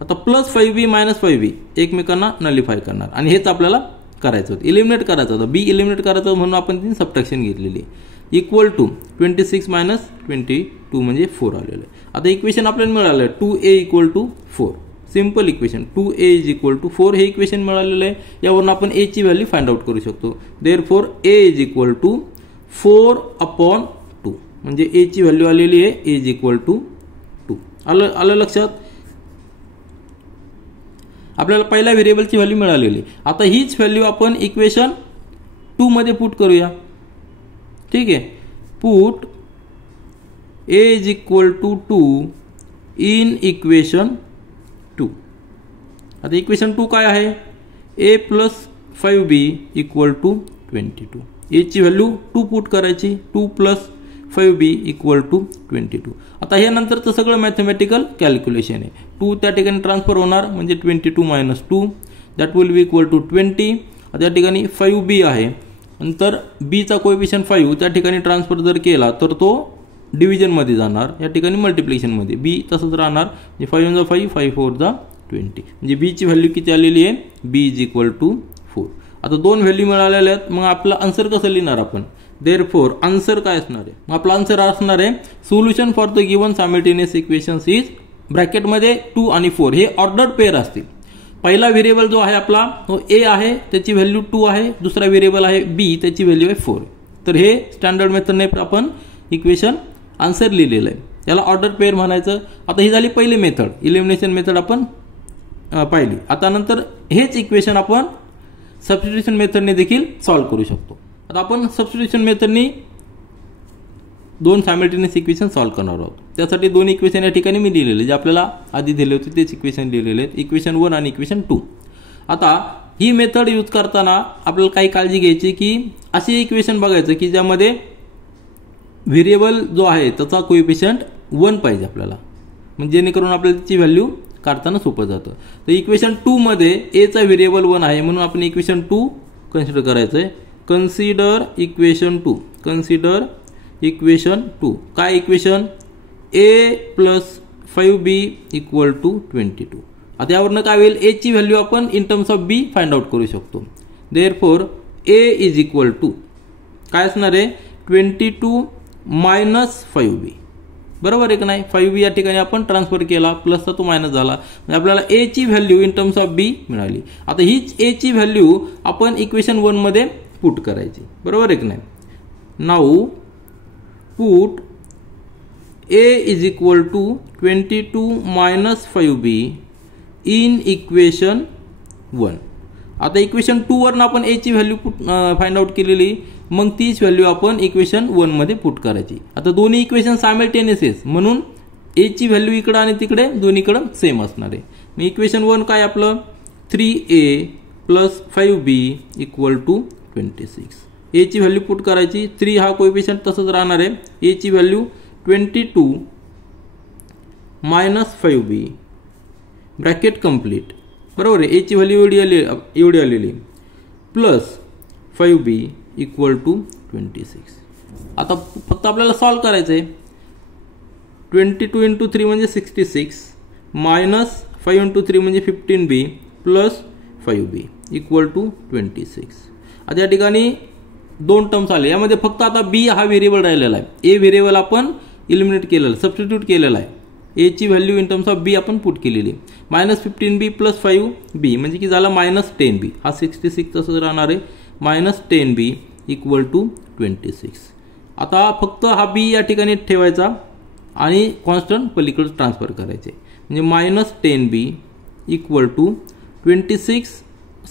आता प्लस 5b - 5b एकमेकांना नलिफाय करणार आणि हेच आपल्याला करायचं होतं, इलिमिनेट करायचं होतं. b इलिमिनेट करायचं होतं म्हणून आपण ती सबट्रॅक्शन घेतलेली. इक्वल टू 26 - 22 म्हणजे 4 आलेलं आहे. आता इक्वेशन आपल्याला मिळालं 2a = 4. सिंपल इक्वेशन 2a = 4 हे इक्वेशन मिळालेलं आहे. यावरून आपण a ची व्हॅल्यू फाइंड आउट करू शकतो. देअरफॉर a = 4/2 म्हणजे a ची व्हॅल्यू आलेली आहे a = 2. आलं लक्षात? आपल्याला पहिल्या व्हेरिएबलची व्हॅल्यू मिळालेली. आता हीच व्हॅल्यू आपण इक्वेशन 2 मध्ये पुट करूया. ठीक आहे. Put a = 2 in equation 2. आता इक्वेशन 2 काय आहे? a + 5b = 22. a ची व्हॅल्यू 2 पुट करायची. 2 + 5b = 22. आता हे नंतरचं सगळं मॅथमॅटिकल कॅल्क्युलेशन आहे. 2 त्या ठिकाणी ट्रान्सफर होणार म्हणजे 22 - 2 that will be equal to 20. आता या ठिकाणी 5b आहे, नंतर b चा कोएफिशिएंट 5 त्या ठिकाणी ट्रान्सफर जर केला तर तो डिव्हिजन मध्ये जाणार, या ठिकाणी मल्टिप्लिकेशन मध्ये b तसंच राहणार. 5 × 5 5 4 × 20 म्हणजे b ची व्हॅल्यू किती आलेली आहे? b = 4. आता दोन व्हॅल्यू मिळालेल्या आहेत. मग आपला आन्सर कसं लिहिणार आपण? देअरफॉर आन्सर काय असणार आहे? मग आपला आन्सर असणार आहे solution for the given simultaneous equations is ब्रॅकेटमध्ये 2 आणि 4 हे ऑर्डर्ड पेअर असतील. पहिला व्हेरिएबल जो आहे आपला तो a आहे, त्याची व्हॅल्यू 2 आहे. दुसरा व्हेरिएबल आहे b, त्याची व्हॅल्यू आहे 4. तर हे स्टँडर्ड मेथडने आपण इक्वेशन आन्सर लिहिलेलं आहे. याला ऑर्डर पेअर म्हणायचं. आता ही झाली पहिली मेथड, इलिमिनेशन मेथड आपण पाहिली. आता नंतर हेच इक्वेशन आपण सबस्टिट्यूशन मेथडने देखील सॉल्व करू शकतो. आता आपण सबस्टिट्यूशन मेथडने दोन सायमल्टेनियस इक्वेशन सॉल्व करणार आहोत. त्यासाठी दोन इक्वेशन या ठिकाणी मी लिहिलेले, जे आपल्याला आधी दिले होते तेच इक्वेशन लिहिलेले आहेत, इक्वेशन 1 आणि इक्वेशन 2. आता ही मेथड यूज करताना आपल्याला काही काळजी घ्यायची की अशी इक्वेशन बघायचं की ज्यामध्ये व्हेरिएबल जो आहे त्याचा कोएफिशिएंट 1 पाहिजे आपल्याला, म्हणजे जेणेकरून आपल्याला त्याची व्हॅल्यू काढताना सोपं जातं. तर इक्वेशन 2 मध्ये a चा व्हेरिएबल 1 आहे म्हणून आपण इक्वेशन 2 कन्सिडर करायचं आहे. Consider equation 2. Consider equation 2. काय इक्वेशन? a + 5b = 22. आता यावरनं काय होईल, ए ची व्हॅल्यू आपण in terms of B find out करू शकतो. Therefore A is equal to काय असणार आहे, 22 मायनस 5b. बरोबर आहे की नाही. 5b या ठिकाणी आपण ट्रान्सफर केला, प्लसचा तो मायनस झाला, म्हणजे आपल्याला ए ची व्हॅल्यू इन टर्म्स ऑफ बी मिळाली. आता हीच ए ची व्हॅल्यू आपण इक्वेशन 1 मध्ये पुट करायची. बरोबर आहे की नाही. Now put a is equal to 22 minus 5b in equation 1. आता इक्वेशन 2 वरनं आपण a ची व्हॅल्यू फाइंड आउट केलेली, मग तीच व्हॅल्यू आपण इक्वेशन 1 मध्ये पुट करायची. आता दोन्ही इक्वेशन सायमल्टेनियस आहेत, म्हणून a ची व्हॅल्यू इकडे आणि तिकडे दोन्हीकडे सेम असणार आहे. मग इक्वेशन 1 काय आपलं, 3a plus 5b equal to 26. a ची व्हॅल्यू पुट करायची, 3 हा कोएफिशियंट तसंच राहणार आहे. a ची value 22 minus 5b bracket complete. बरोबर आहे. ए ची व्हॅल्यू एवढी आलेली प्लस 5b इक्वल टू 26. आता फक्त आपल्याला सॉल्व करायचं आहे. 22 इंटू 3 म्हणजे 66 मायनस 5 इंटू 3 म्हणजे 15b plus 5b equal to 26. आता या ठिकाणी दोन टर्म्स आले. यामध्ये फक्त आता बी हा व्हेरिएबल राहिलेला आहे. ए व्हेरिएबल आपण इलिमिनेट केलेला, सबस्टिट्यूट केलेला आहे. ए ची व्हॅल्यू इन टर्म्स ऑफ बी आपण पुट केलेली. मायनस 15b प्लस 5b म्हणजे की झाला मायनस 10b. हा 66 तसंच राहणार आहे. Minus 10b equal to 26. आता फक्त हा बी या ठिकाणी ठेवायचा आणि कॉन्स्टंट पलीकडे ट्रान्सफर करायचे, म्हणजे minus 10b equal to 26.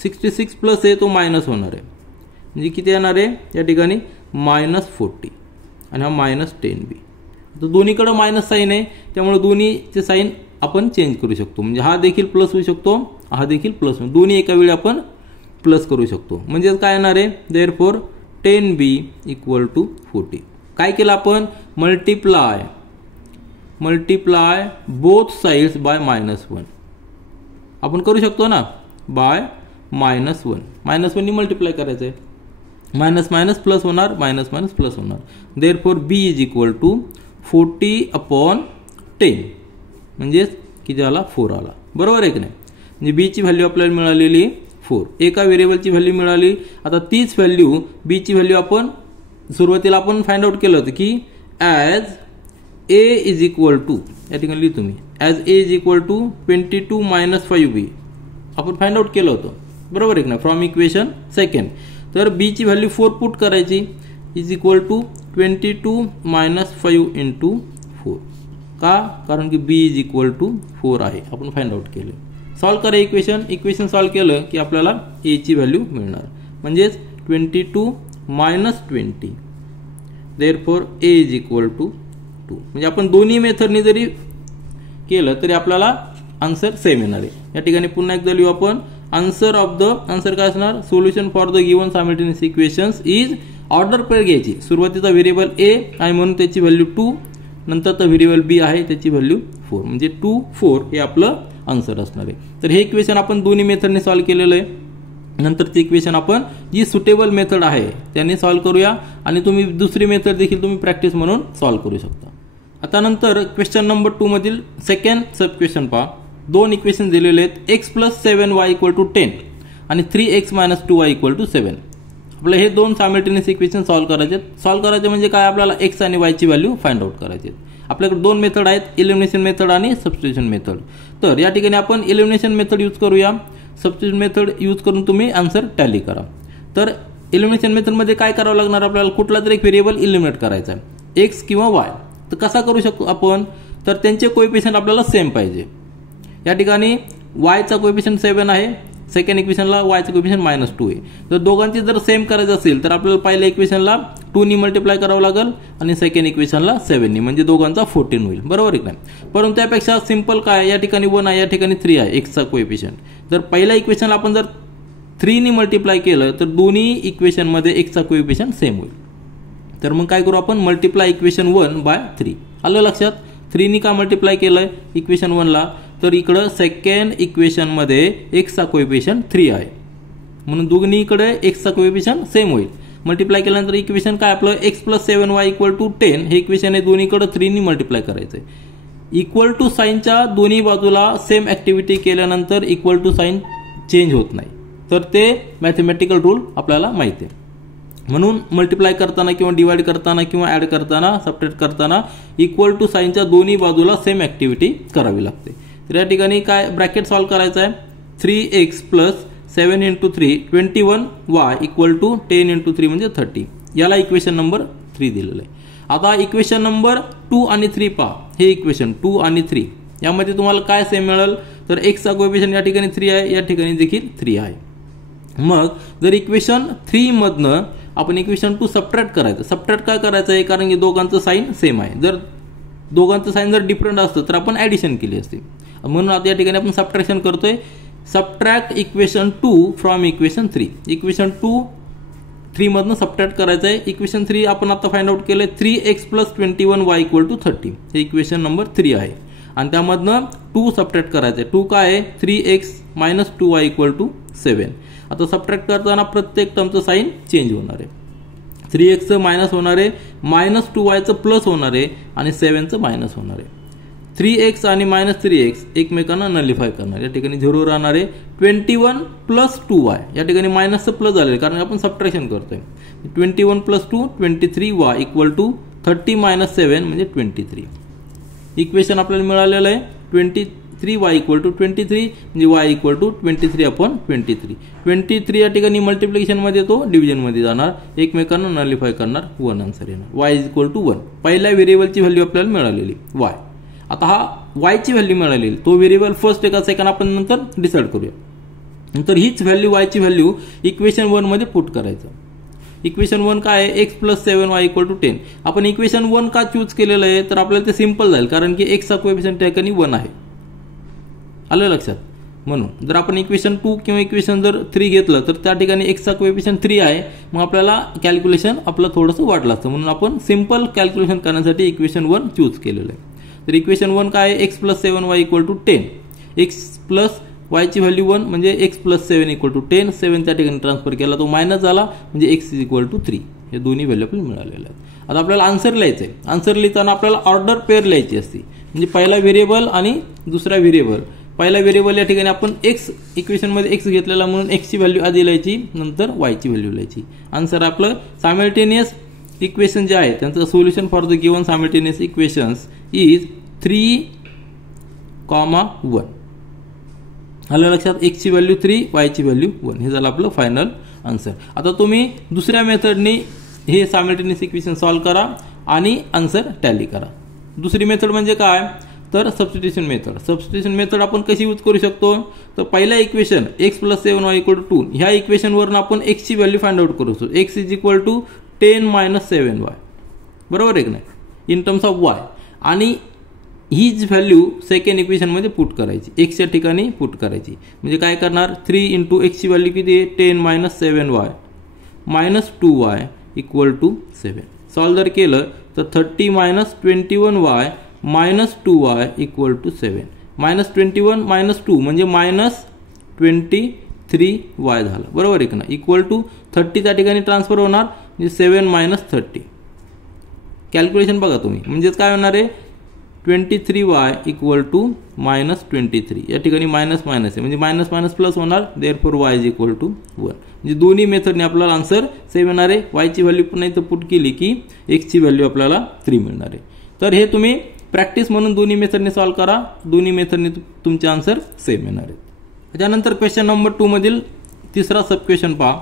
66 plus आहे तो मायनस होणार आहे, म्हणजे किती येणार आहे या ठिकाणी मायनस 40 आणि हा मायनस 10b. तर दोन्हीकडे मायनस साईन आहे, त्यामुळे दोन्हीचे साईन आपण चेंज करू शकतो. म्हणजे हा देखील प्लस होऊ शकतो, हा देखील प्लस होईल. दोन्ही एका वेळी आपण प्लस करू शकतो. म्हणजे काय येणार आहे, देअरफॉर 10b इक्वल टू 40. काय केलं आपण, मल्टिप्लाय बोथ साइड्स बाय -1. आपण करू शकतो ना, बाय -1. -1 नी मल्टिप्लाय करायचं आहे. मायनस मायनस प्लस होणार, मायनस मायनस प्लस होणार. Therefore B is equal to 40/10 म्हणजे किती आला, 4 आला. बरोबर आहे की नाही. म्हणजे बी ची व्हॅल्यू आपल्याला मिळालेली 4. एका व्हेरिएबलची व्हॅल्यू मिळाली. आता तीच व्हॅल्यू बी ची व्हॅल्यू आपण सुरुवातीला आपण फाइंड आउट केलं होतं की as a is equal to, या ठिकाणी लिहितो मी, as a is equal to 22 minus 5b आपण फाइंड आउट केलं होतं. बरोबर आहे की नाही, फ्रॉम इक्वेशन 2. तर बी ची व्हॅल्यू 4 पुट करायची, is equal to 22 minus 5 into 4. का, कारण की बी इज इक्वल टू 4 आहे, आपण फाइंड आउट केलं. सॉल्व करा इक्वेशन सॉल्व केलं की आपल्याला ए ची व्हॅल्यू मिळणार, म्हणजेच 22 minus 20. Therefore A is equal to 2. म्हणजे आपण दोन्ही मेथडनी जरी केलं तरी आपल्याला आन्सर सेम येणार आहे. या ठिकाणी पुन्हा एकदा लिहू आपण, आन्सर काय असणार, solution for the given simultaneous equations is order pair घ्यायची. सुरुवातीचा व्हेरिएबल ए आहे म्हणून त्याची व्हॅल्यू 2, नंतरचा व्हेरिएबल बी आहे त्याची व्हॅल्यू 4, म्हणजे 2, 4 हे आपलं आन्सर असणार आहे. तर हे इक्वेशन आपण दोन्ही मेथडने सॉल्व्ह केलेलं आहे. नंतरची इक्वेशन आपण जी सुटेबल मेथड आहे त्याने सॉल्व्ह करूया, आणि तुम्ही दुसरी मेथड देखील तुम्ही प्रॅक्टिस म्हणून सॉल्व्ह करू शकता. आता नंतर क्वेश्चन नंबर 2 मधील सेकंड सब क्वेश्चन पहा. दोन इक्वेशन दिलेले आहेत, x plus 7y equal to 10 आणि 3x minus 2y equal to 7. आपल्याला हे दोन सायमल्टेनियस इक्वेशन सॉल्व्ह करायचे म्हणजे काय, आपल्याला x आणि y ची व्हॅल्यू फाइंड आउट करायची. आपल्याकडे दोन मेथड आहेत, एलिमिनेशन मेथड आणि सबस्टिट्यूशन मेथड. तर या ठिकाणी आपण एलिमिनेशन मेथड यूज करूया. सबस्टिट्यूशन मेथड यूज करून तुम्ही आन्सर टॅली करा. तर एलिमिनेशन मेथडमध्ये काय करावं लागणार, आपल्याला कुठला तरी एक व्हेरिएबल एलिमिनेट करायचा आहे, x किंवा y. तर कसा करू शकतो आपण, तर त्यांचे कोएफिशियंट आपल्याला सेम पाहिजे. या ठिकाणी y चा कोएफिशियंट 7 आहे, सेकंड इक्वेशनला y चा कोएफिशियंट -2 आहे. तर दोघांची जर सेम करायचं असेल तर आपल्याला पहिल्या इक्वेशनला 2 नी मल्टिप्लाय करावं लागेल आणि सेकंड इक्वेशनला 7 नी, म्हणजे दोघांचा 14 होईल. बरोबर आहे का. परंतु त्यापेक्षा सिंपल काय, या ठिकाणी 1 आहे, या ठिकाणी 3 आहे x चा कोएफिशियंट. जर पहिल्या इक्वेशनला आपण जर 3 नी मल्टिप्लाय केलं तर दोन्ही इक्वेशनमध्ये x चा कोएफिशियंट सेम होईल. तर मग काय करू आपण, मल्टिप्लाय इक्वेशन 1/3. आलं लक्षात. 3 नी का मल्टिप्लाय केलंय इक्वेशन 1 ला, तर इकडं सेकंड इक्वेशन मध्ये x चा कोएफिशियंट 3 आहे, म्हणून दोन्हीकडे x चा कोएफिशियंट सेम होईल. मल्टिप्लाय केल्यानंतर इक्वेशन काय आपलं, x plus 7y equal to 10 हे इक्वेशन आहे, दोन्हीकडे 3 नी मल्टिप्लाय करायचंय. इक्वल टू साईनच्या दोन्ही बाजूला सेम ऍक्टिव्हिटी केल्यानंतर इक्वल टू साईन चेंज होत नाही, तर ते मॅथमॅटिकल रूल आपल्याला माहिती आहे. म्हणून मल्टिप्लाय करताना किंवा डिवाइड करताना किंवा ऍड करताना सबट्रॅक्ट करताना इक्वल टू साईनच्या दोन्ही बाजूला सेम ऍक्टिव्हिटी करावी लागते. तर या ठिकाणी काय ब्रॅकेट सॉल्व्ह करायचं आहे. 3x plus 7 into 3 21y equal to 10 into 3 म्हणजे 30. याला इक्वेशन नंबर 3 दिलेलं आहे. आता इक्वेशन नंबर 2 आणि 3 पहा. हे इक्वेशन 2 आणि 3 यामध्ये तुम्हाला काय सेम मिळेल, तर x चा कोएफिशियंट या ठिकाणी 3 आहे, या ठिकाणी देखील 3 आहे. मग जर इक्वेशन 3 मधनं आपण इक्वेशन 2 सबट्रॅक्ट करायचं. सबट्रॅक्ट काय करायचं आहे, कारण की दोघांचं साईन सेम आहे. जर दोघांचं साईन जर डिफरंट असतं तर आपण ऍडिशन केली असते. म्हणून आता या ठिकाणी आपण सबट्रॅक्शन करतोय. Subtract equation 2 from equation 3. Equation 2 3 मधनं सबट्रॅक्ट करायचं आहे. इक्वेशन 3 आपण आता फाइंड आउट केलंय. 3x plus 21y equal to 30 हे इक्वेशन नंबर 3 आहे. आणि त्यामधनं 2 सबट्रॅक्ट करायचं आहे. 2 काय आहे, 3x minus 2y equal to 7. आता सबट्रॅक्ट करताना प्रत्येक टर्मचं साईन चेंज होणार आहे. 3x मायनस होणार आहे, मायनस 2y प्लस होणार आहे आणि 7 मायनस होणार आहे. 3x आणि मायनस 3x एकमेकांना नलिफाय करणार. या ठिकाणी 0 राहणार आहे. 21 प्लस 2y या ठिकाणी मायनसचं प्लस झालेलं कारण आपण सबट्रॅक्शन करतोय. 21 plus 2 23y equal to 30 minus 7 म्हणजे 23. इक्वेशन आपल्याला मिळालेलं आहे 23y इक्वल टू 23 म्हणजे y इक्वल टू 23 अपॉन 23. 23 या ठिकाणी मल्टिप्लिकेशन मध्ये तो डिव्हिजन मध्ये जाणार, एकमेकांना नलिफाय करणार, 1 आन्सर येणार. y equal to 1. पहिल्या व्हेरिएबलची व्हॅल्यू आपल्याला मिळालेली y. आता हा y ची व्हॅल्यू मिळालेली, तो व्हेरिएबल फर्स्ट एका सेकंड आपण नंतर डिसाइड करूया. नंतर हीच व्हॅल्यू y ची व्हॅल्यू इक्वेशन 1 मध्ये पुट करायचं. इक्वेशन 1 काय आहे, x plus 7y equal to 10. आपण इक्वेशन 1 का चूज केलेलं आहे, तर आपल्याला ते सिंपल जाईल कारण की x चा कोएफिशियंट त्या ठिकाणी 1 आहे. आलं लक्षात. म्हणून जर आपण इक्वेशन 2 किंवा इक्वेशन जर 3 घेतलं तर त्या ठिकाणी x चा कोएफिशियंट 3 आहे. मग आपल्याला कॅल्क्युलेशन आपलं थोडंसं वाढलं असतं, म्हणून आपण सिंपल कॅल्क्युलेशन करण्यासाठी इक्वेशन 1 चूज केलेलं आहे. तर इक्वेशन 1 काय आहे, x plus 7y equal to 10. x plus y ची व्हॅल्यू 1 म्हणजे x प्लस 7 इक्वल टू 10. 7 त्या ठिकाणी ट्रान्सफर केला तो मायनस झाला म्हणजे x इज इक्वल टू 3. हे दोन्ही व्हॅल्यू आपल्याला मिळालेले आहेत. आता आपल्याला आन्सर लिहायचं आहे. आन्सर लिहिताना आपल्याला ऑर्डर पेअर लिहायची असते. म्हणजे पहिला व्हेरिएबल आणि दुसरा व्हेरिएबल. पहिला व्हेरिएबल या ठिकाणी आपण x इक्वेशन मध्ये x घेतलेला म्हणून x ची व्हॅल्यू आधी लिहायची, नंतर y ची व्हॅल्यू लिहायची. आन्सर आपलं सायमल्टेनियस इक्वेशन जे आहे त्यांचं solution for the given simultaneous equations is 3, 1. आलं लक्षात. x ची व्हॅल्यू 3, y ची व्हॅल्यू 1. हे झालं आपलं फायनल आन्सर. आता तुम्ही दुसऱ्या मेथडनी हे सायमल्टेनियस इक्वेशन सॉल्व्ह करा आणि आन्सर टॅली करा. दुसरी मेथड म्हणजे काय, तर सबस्टिट्यूशन मेथड. सबस्टिट्यूशन मेथड आपण कशी यूज करू शकतो, तर पहिला equation x plus 7y equal to 2 ह्या इक्वेशनवरून आपण x ची व्हॅल्यू फाइंड आउट करू शकतो. x is equal to 10 minus 7y. बरोबर आहे की नाही, इन टर्म्स ऑफ y. आणि हीच व्हॅल्यू सेकंड इक्वेशन मध्ये पुट करायची, x च्या ठिकाणी पुट करायची. म्हणजे काय करणार, 3 इंटू x ची व्हॅल्यू किती आहे, 10 minus 7y minus 2y equal to 7. Solve जर केलं तर 30 minus 21y minus 2y equal to 7. Minus 21 minus 2 म्हणजे मायनस 23y झालं. बरोबर आहे का ना. इक्वल टू 30 त्या ठिकाणी ट्रान्सफर होणार म्हणजे 7 मायनस 30. कॅल्क्युलेशन बघा तुम्ही, म्हणजेच काय होणार आहे, 23y इक्वल टू मायनस 23. या ठिकाणी मायनस मायनस आहे म्हणजे मायनस मायनस प्लस होणार, therefore y is equal to 1. म्हणजे दोन्ही मेथडने आपल्याला आन्सर सेम येणार आहे. y ची व्हॅल्यू पण इथं पुट केली की x ची व्हॅल्यू आपल्याला 3 मिळणार आहे. तर हे तुम्ही प्रॅक्टिस म्हणून दोन्ही मेथडने सॉल्व्ह करा, दोन्ही मेथडने तुमचे आन्सर सेम येणार आहेत. त्यानंतर क्वेश्चन नंबर 2 मधील तिसरा सब क्वेश्चन पहा.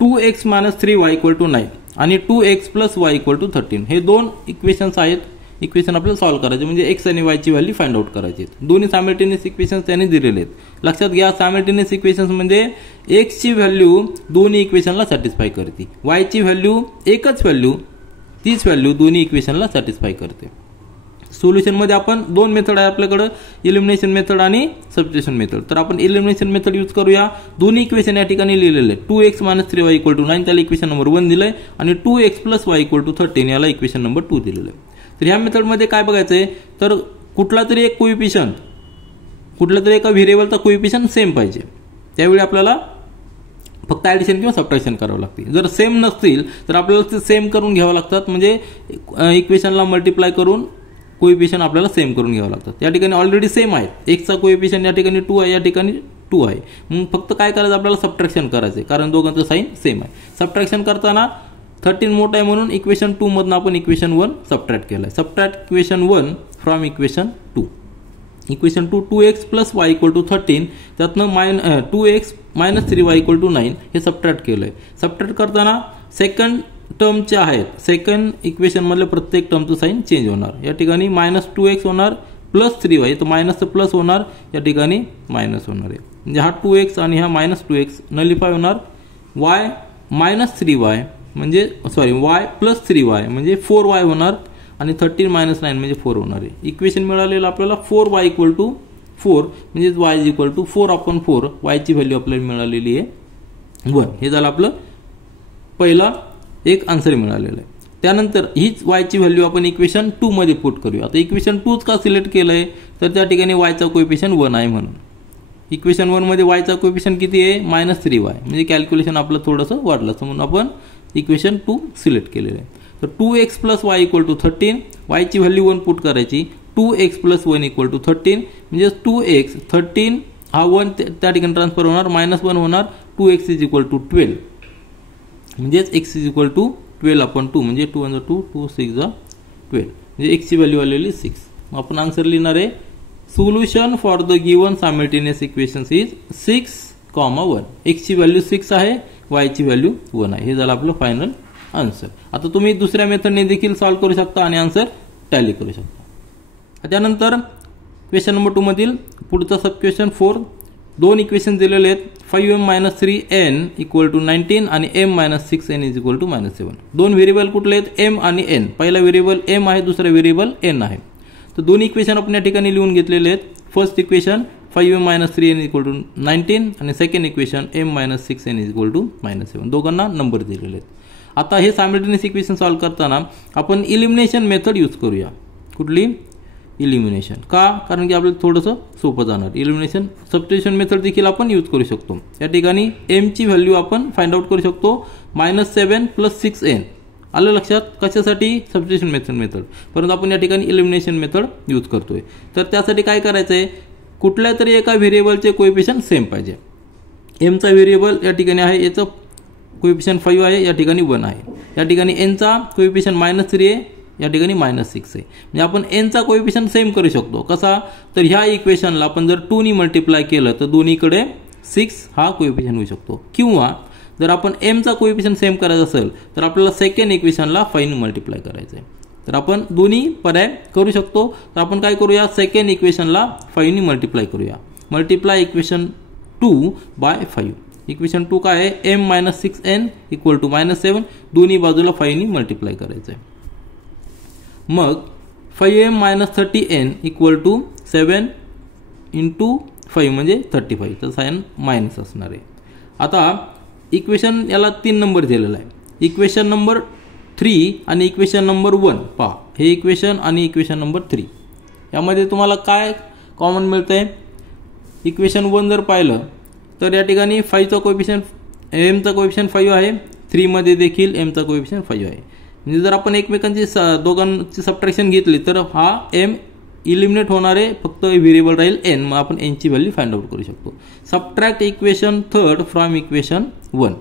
2x minus 3y equal to 9 आणि 2x plus y equal to 13 हे दोन इक्वेशन्स आहेत. इक्वेशन आपल्याला सॉल्व्ह करायचे म्हणजे x आणि y ची व्हॅल्यू फाइंड आउट करायची. दोन्ही सायमल्टेनियस इक्वेशन्स त्यांनी दिलेले आहेत. लक्षात घ्या, सायमल्टेनियस इक्वेशन्स म्हणजे x ची व्हॅल्यू दोन्ही इक्वेशनला सॅटिस्फाय करते, y ची व्हॅल्यू एकच व्हॅल्यू तीच व्हॅल्यू दोन्ही इक्वेशनला सॅटिस्फाय करते. सोल्युशन मध्ये आपण दोन मेथड आहे आपल्याकडे, इलिमिनेशन मेथड आणि सबस्टिट्यूशन मेथड. तर आपण इलिमिनेशन मेथड यूज करूया. दोन्ही इक्वेशन या ठिकाणी लिहिलेले आहे. 2x minus 3y equal to 9 त्याला इक्वेशन नंबर 1 दिलंय आणि 2x plus y equal to 13 याला इक्वेशन नंबर 2 दिलेलं आहे. तर ह्या मेथडमध्ये काय बघायचंय, तर कुठला तरी एक कोइफिशियंट, कुठल्या तरी एका व्हेरिएबलचा कोइफिशियंट सेम पाहिजे. त्यावेळी आपल्याला फक्त ऍडिशन किंवा सबट्रॅक्शन करावं लागते. जर सेम नसतील तर आपल्याला ते सेम करून घ्यावं लागतात. म्हणजे इक्वेशनला मल्टिप्लाय करून कोएफिशियंट आपल्याला सेम करून घ्यावं लागतं। या ठिकाणी ऑलरेडी सेम आहेत, एक्सचा कोएफिशियंट या ठिकाणी 2 आहे, या ठिकाणी 2 आहे। मग फक्त काय करायचं आपल्याला सबट्रॅक्शन करायचं आहे, कारण दोघांचं साइन सेम आहे। सबट्रॅक्शन करताना 13 मोठा आहे म्हणून इक्वेशन 2 मधून आपण इक्वेशन 1 सबट्रॅक्ट केलं आहे। Subtract equation 1 from equation 2। Equation 2 2x + y = 13, त्यातनं 2x - 3y = 9 हे सबट्रॅक्ट केलं आहे। सबट्रॅक्ट करताना सेकंड टर्मचे आहेत, सेकंड इक्वेशन मधले प्रत्येक टर्मचं साइन चेंज होणार। या ठिकाणी -2x होणार +3y, तर मायनसचं प्लस होणार, या ठिकाणी मायनस होणार आहे। म्हणजे हा 2x आणि हा -2x नलिफाय होणार। y - 3y म्हणजे y + 3y म्हणजे 4y होणार, आणि 13 - 9 म्हणजे 4 होणार आहे। इक्वेशन मिळालेलं आपल्याला 4y = 4 म्हणजे y = 4/4, y ची व्हॅल्यू आपल्याला मिळालेली आहे 1। हे झालं आपलं पहिला एक आन्सर मिळालेलं आहे। त्यानंतर हीच y ची व्हॅल्यू आपण इक्वेशन 2 मध्ये पुट करूया। आता इक्वेशन 2च का सिलेक्ट केलंय, तर त्या ठिकाणी y चा कोएफिशियंट 1 आहे म्हणून। इक्वेशन 1 मध्ये y चा कोएफिशियंट किती आहे -3y, म्हणजे कॅल्क्युलेशन आपलं थोडंसं वाढलं, म्हणून आपण इक्वेशन 2 सिलेक्ट केलेलं आहे। तर 2x + y = 13, y ची व्हॅल्यू 1 पुट करायची, 2x + 1 = 13, म्हणजे 2x 13 हा 1 त्या ठिकाणी ट्रान्सफर होणार, -1 होणार, 2x = 12, म्हणजेच x = 12/2 म्हणजे 2 × 2 2 6 12, म्हणजे x ची व्हॅल्यू आलेली 6। आपण आन्सर लिहिणार आहे solution for the given simultaneous equations is 6, 1। x ची व्हॅल्यू 6 आहे, y ची व्हॅल्यू 1 आहे। हे झालं आपलं फायनल आन्सर। आता तुम्ही दुसऱ्या मेथडने देखील सॉल्व्ह करू शकता आणि आन्सर टॅली करू शकता। त्यानंतर क्वेश्चन नंबर 2 मधील पुढचा सब क्वेश्चन 4, दोन इक्वेशन दिलेले आहेत, 5m - 3n = 19 आणि m - 6n = -7। दोन व्हेरिएबल कुठले आहेत, m आणि n। पहिला व्हेरिएबल m आहे, दुसरा व्हेरिएबल n आहे। तर दोन्ही इक्वेशन आपण या ठिकाणी लिहून घेतलेले आहेत। फर्स्ट इक्वेशन 5m - 3n = 19 आणि सेकंड इक्वेशन m - 6n = -7, दोघांना नंबर दिलेले आहेत। आता हे सायमल्टेनियस इक्वेशन सॉल्व्ह करताना आपण इलिमिनेशन मेथड यूज करूया। कुठली, इलिमिनेशन। का, कारण की आपल्याला थोडंसं सोपं जाणार। इलिमिनेशन सबस्टिट्यूशन मेथड देखील आपण यूज करू शकतो। या ठिकाणी m ची व्हॅल्यू आपण फाइंड आउट करू शकतो, -7 + 6n। आलं लक्षात, कशासाठी, सबस्टिट्यूशन मेथड, परंतु आपण या ठिकाणी इलिमिनेशन मेथड यूज करतोय। तर त्यासाठी काय करायचं आहे, कुठल्या तरी एका व्हेरिएबलचे कोएफिशियंट सेम पाहिजे। m चा व्हेरिएबल या ठिकाणी आहे, याचं कोएफिशियंट 5 आहे, या ठिकाणी 1 आहे। या ठिकाणी n चा कोएफिशियंट -3 आहे, या ठिकाणी -6 आहे। म्हणजे आपण n चा कोएफिशियंट सेम करू शकतो। कसा, तर ह्या इक्वेशनला आपण जर 2 नी मल्टिप्लाय केलं तर दोन्हीकडे 6 हा कोएफिशियंट होऊ शकतो। किंवा जर आपण m चा कोएफिशियंट सेम करायचा असेल तर आपल्याला सेकंड इक्वेशनला 5 नी मल्टिप्लाय करायचं आहे। तर आपण दोन्ही पर्याय करू शकतो। तर आपण काय करूया, सेकंड इक्वेशनला 5 नी मल्टिप्लाय करूया। Multiply equation 2 bye 5। इक्वेशन 2 काय आहे, m - 6n = -7, दोन्ही बाजूला 5 नी मल्टिप्लाय करायचं आहे। मग 5m - 30n = 7 × 5 म्हणजे 35, तर साइन मायनस असणार आहे। आता इक्वेशन याला 3 नंबर दिलेला आहे। इक्वेशन नंबर 3 आणि इक्वेशन नंबर 1 पहा, हे इक्वेशन आणि इक्वेशन नंबर 3 यामध्ये तुम्हाला काय कॉमन मिळतंय। इक्वेशन 1 जर पाहिलं तर या ठिकाणी 5 चा कोएफिशियंट, m चा कोएफिशियंट 5 आहे, 3 मध्ये देखील m चा कोएफिशियंट 5 आहे। म्हणजे जर आपण एकमेकांची दोघांची सबट्रॅक्शन घेतली तर हा m इलिमिनेट होणार आहे, फक्त व्हेरिएबल राहील n, मग आपण n ची व्हॅल्यू फाइंड आउट करू शकतो। Subtract equation 3 from equation 1।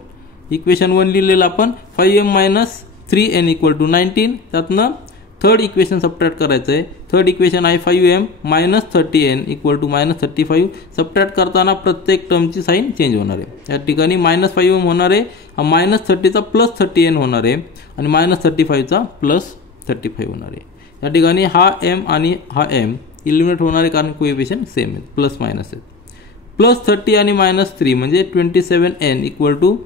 Equation 1 लिहिलेलं आपण 5m - 3n = 19, त्यातनं थर्ड इक्वेशन सबट्रॅक्ट करायचं आहे। थर्ड इक्वेशन आहे 5m - 30n = -35। सबट्रॅक्ट करताना प्रत्येक टर्मची साइन चेंज होणार आहे। या ठिकाणी -5m होणार आहे, हा -30 चा +30n होणार आहे, आणि -35 चा +35 होणार आहे। या ठिकाणी हा m आणि हा m इलिमिनेट होणार आहे, कारण कोएफिशियंट सेम आहेत, प्लस मायनस आहेत। +30 आणि -3 म्हणजे 27n =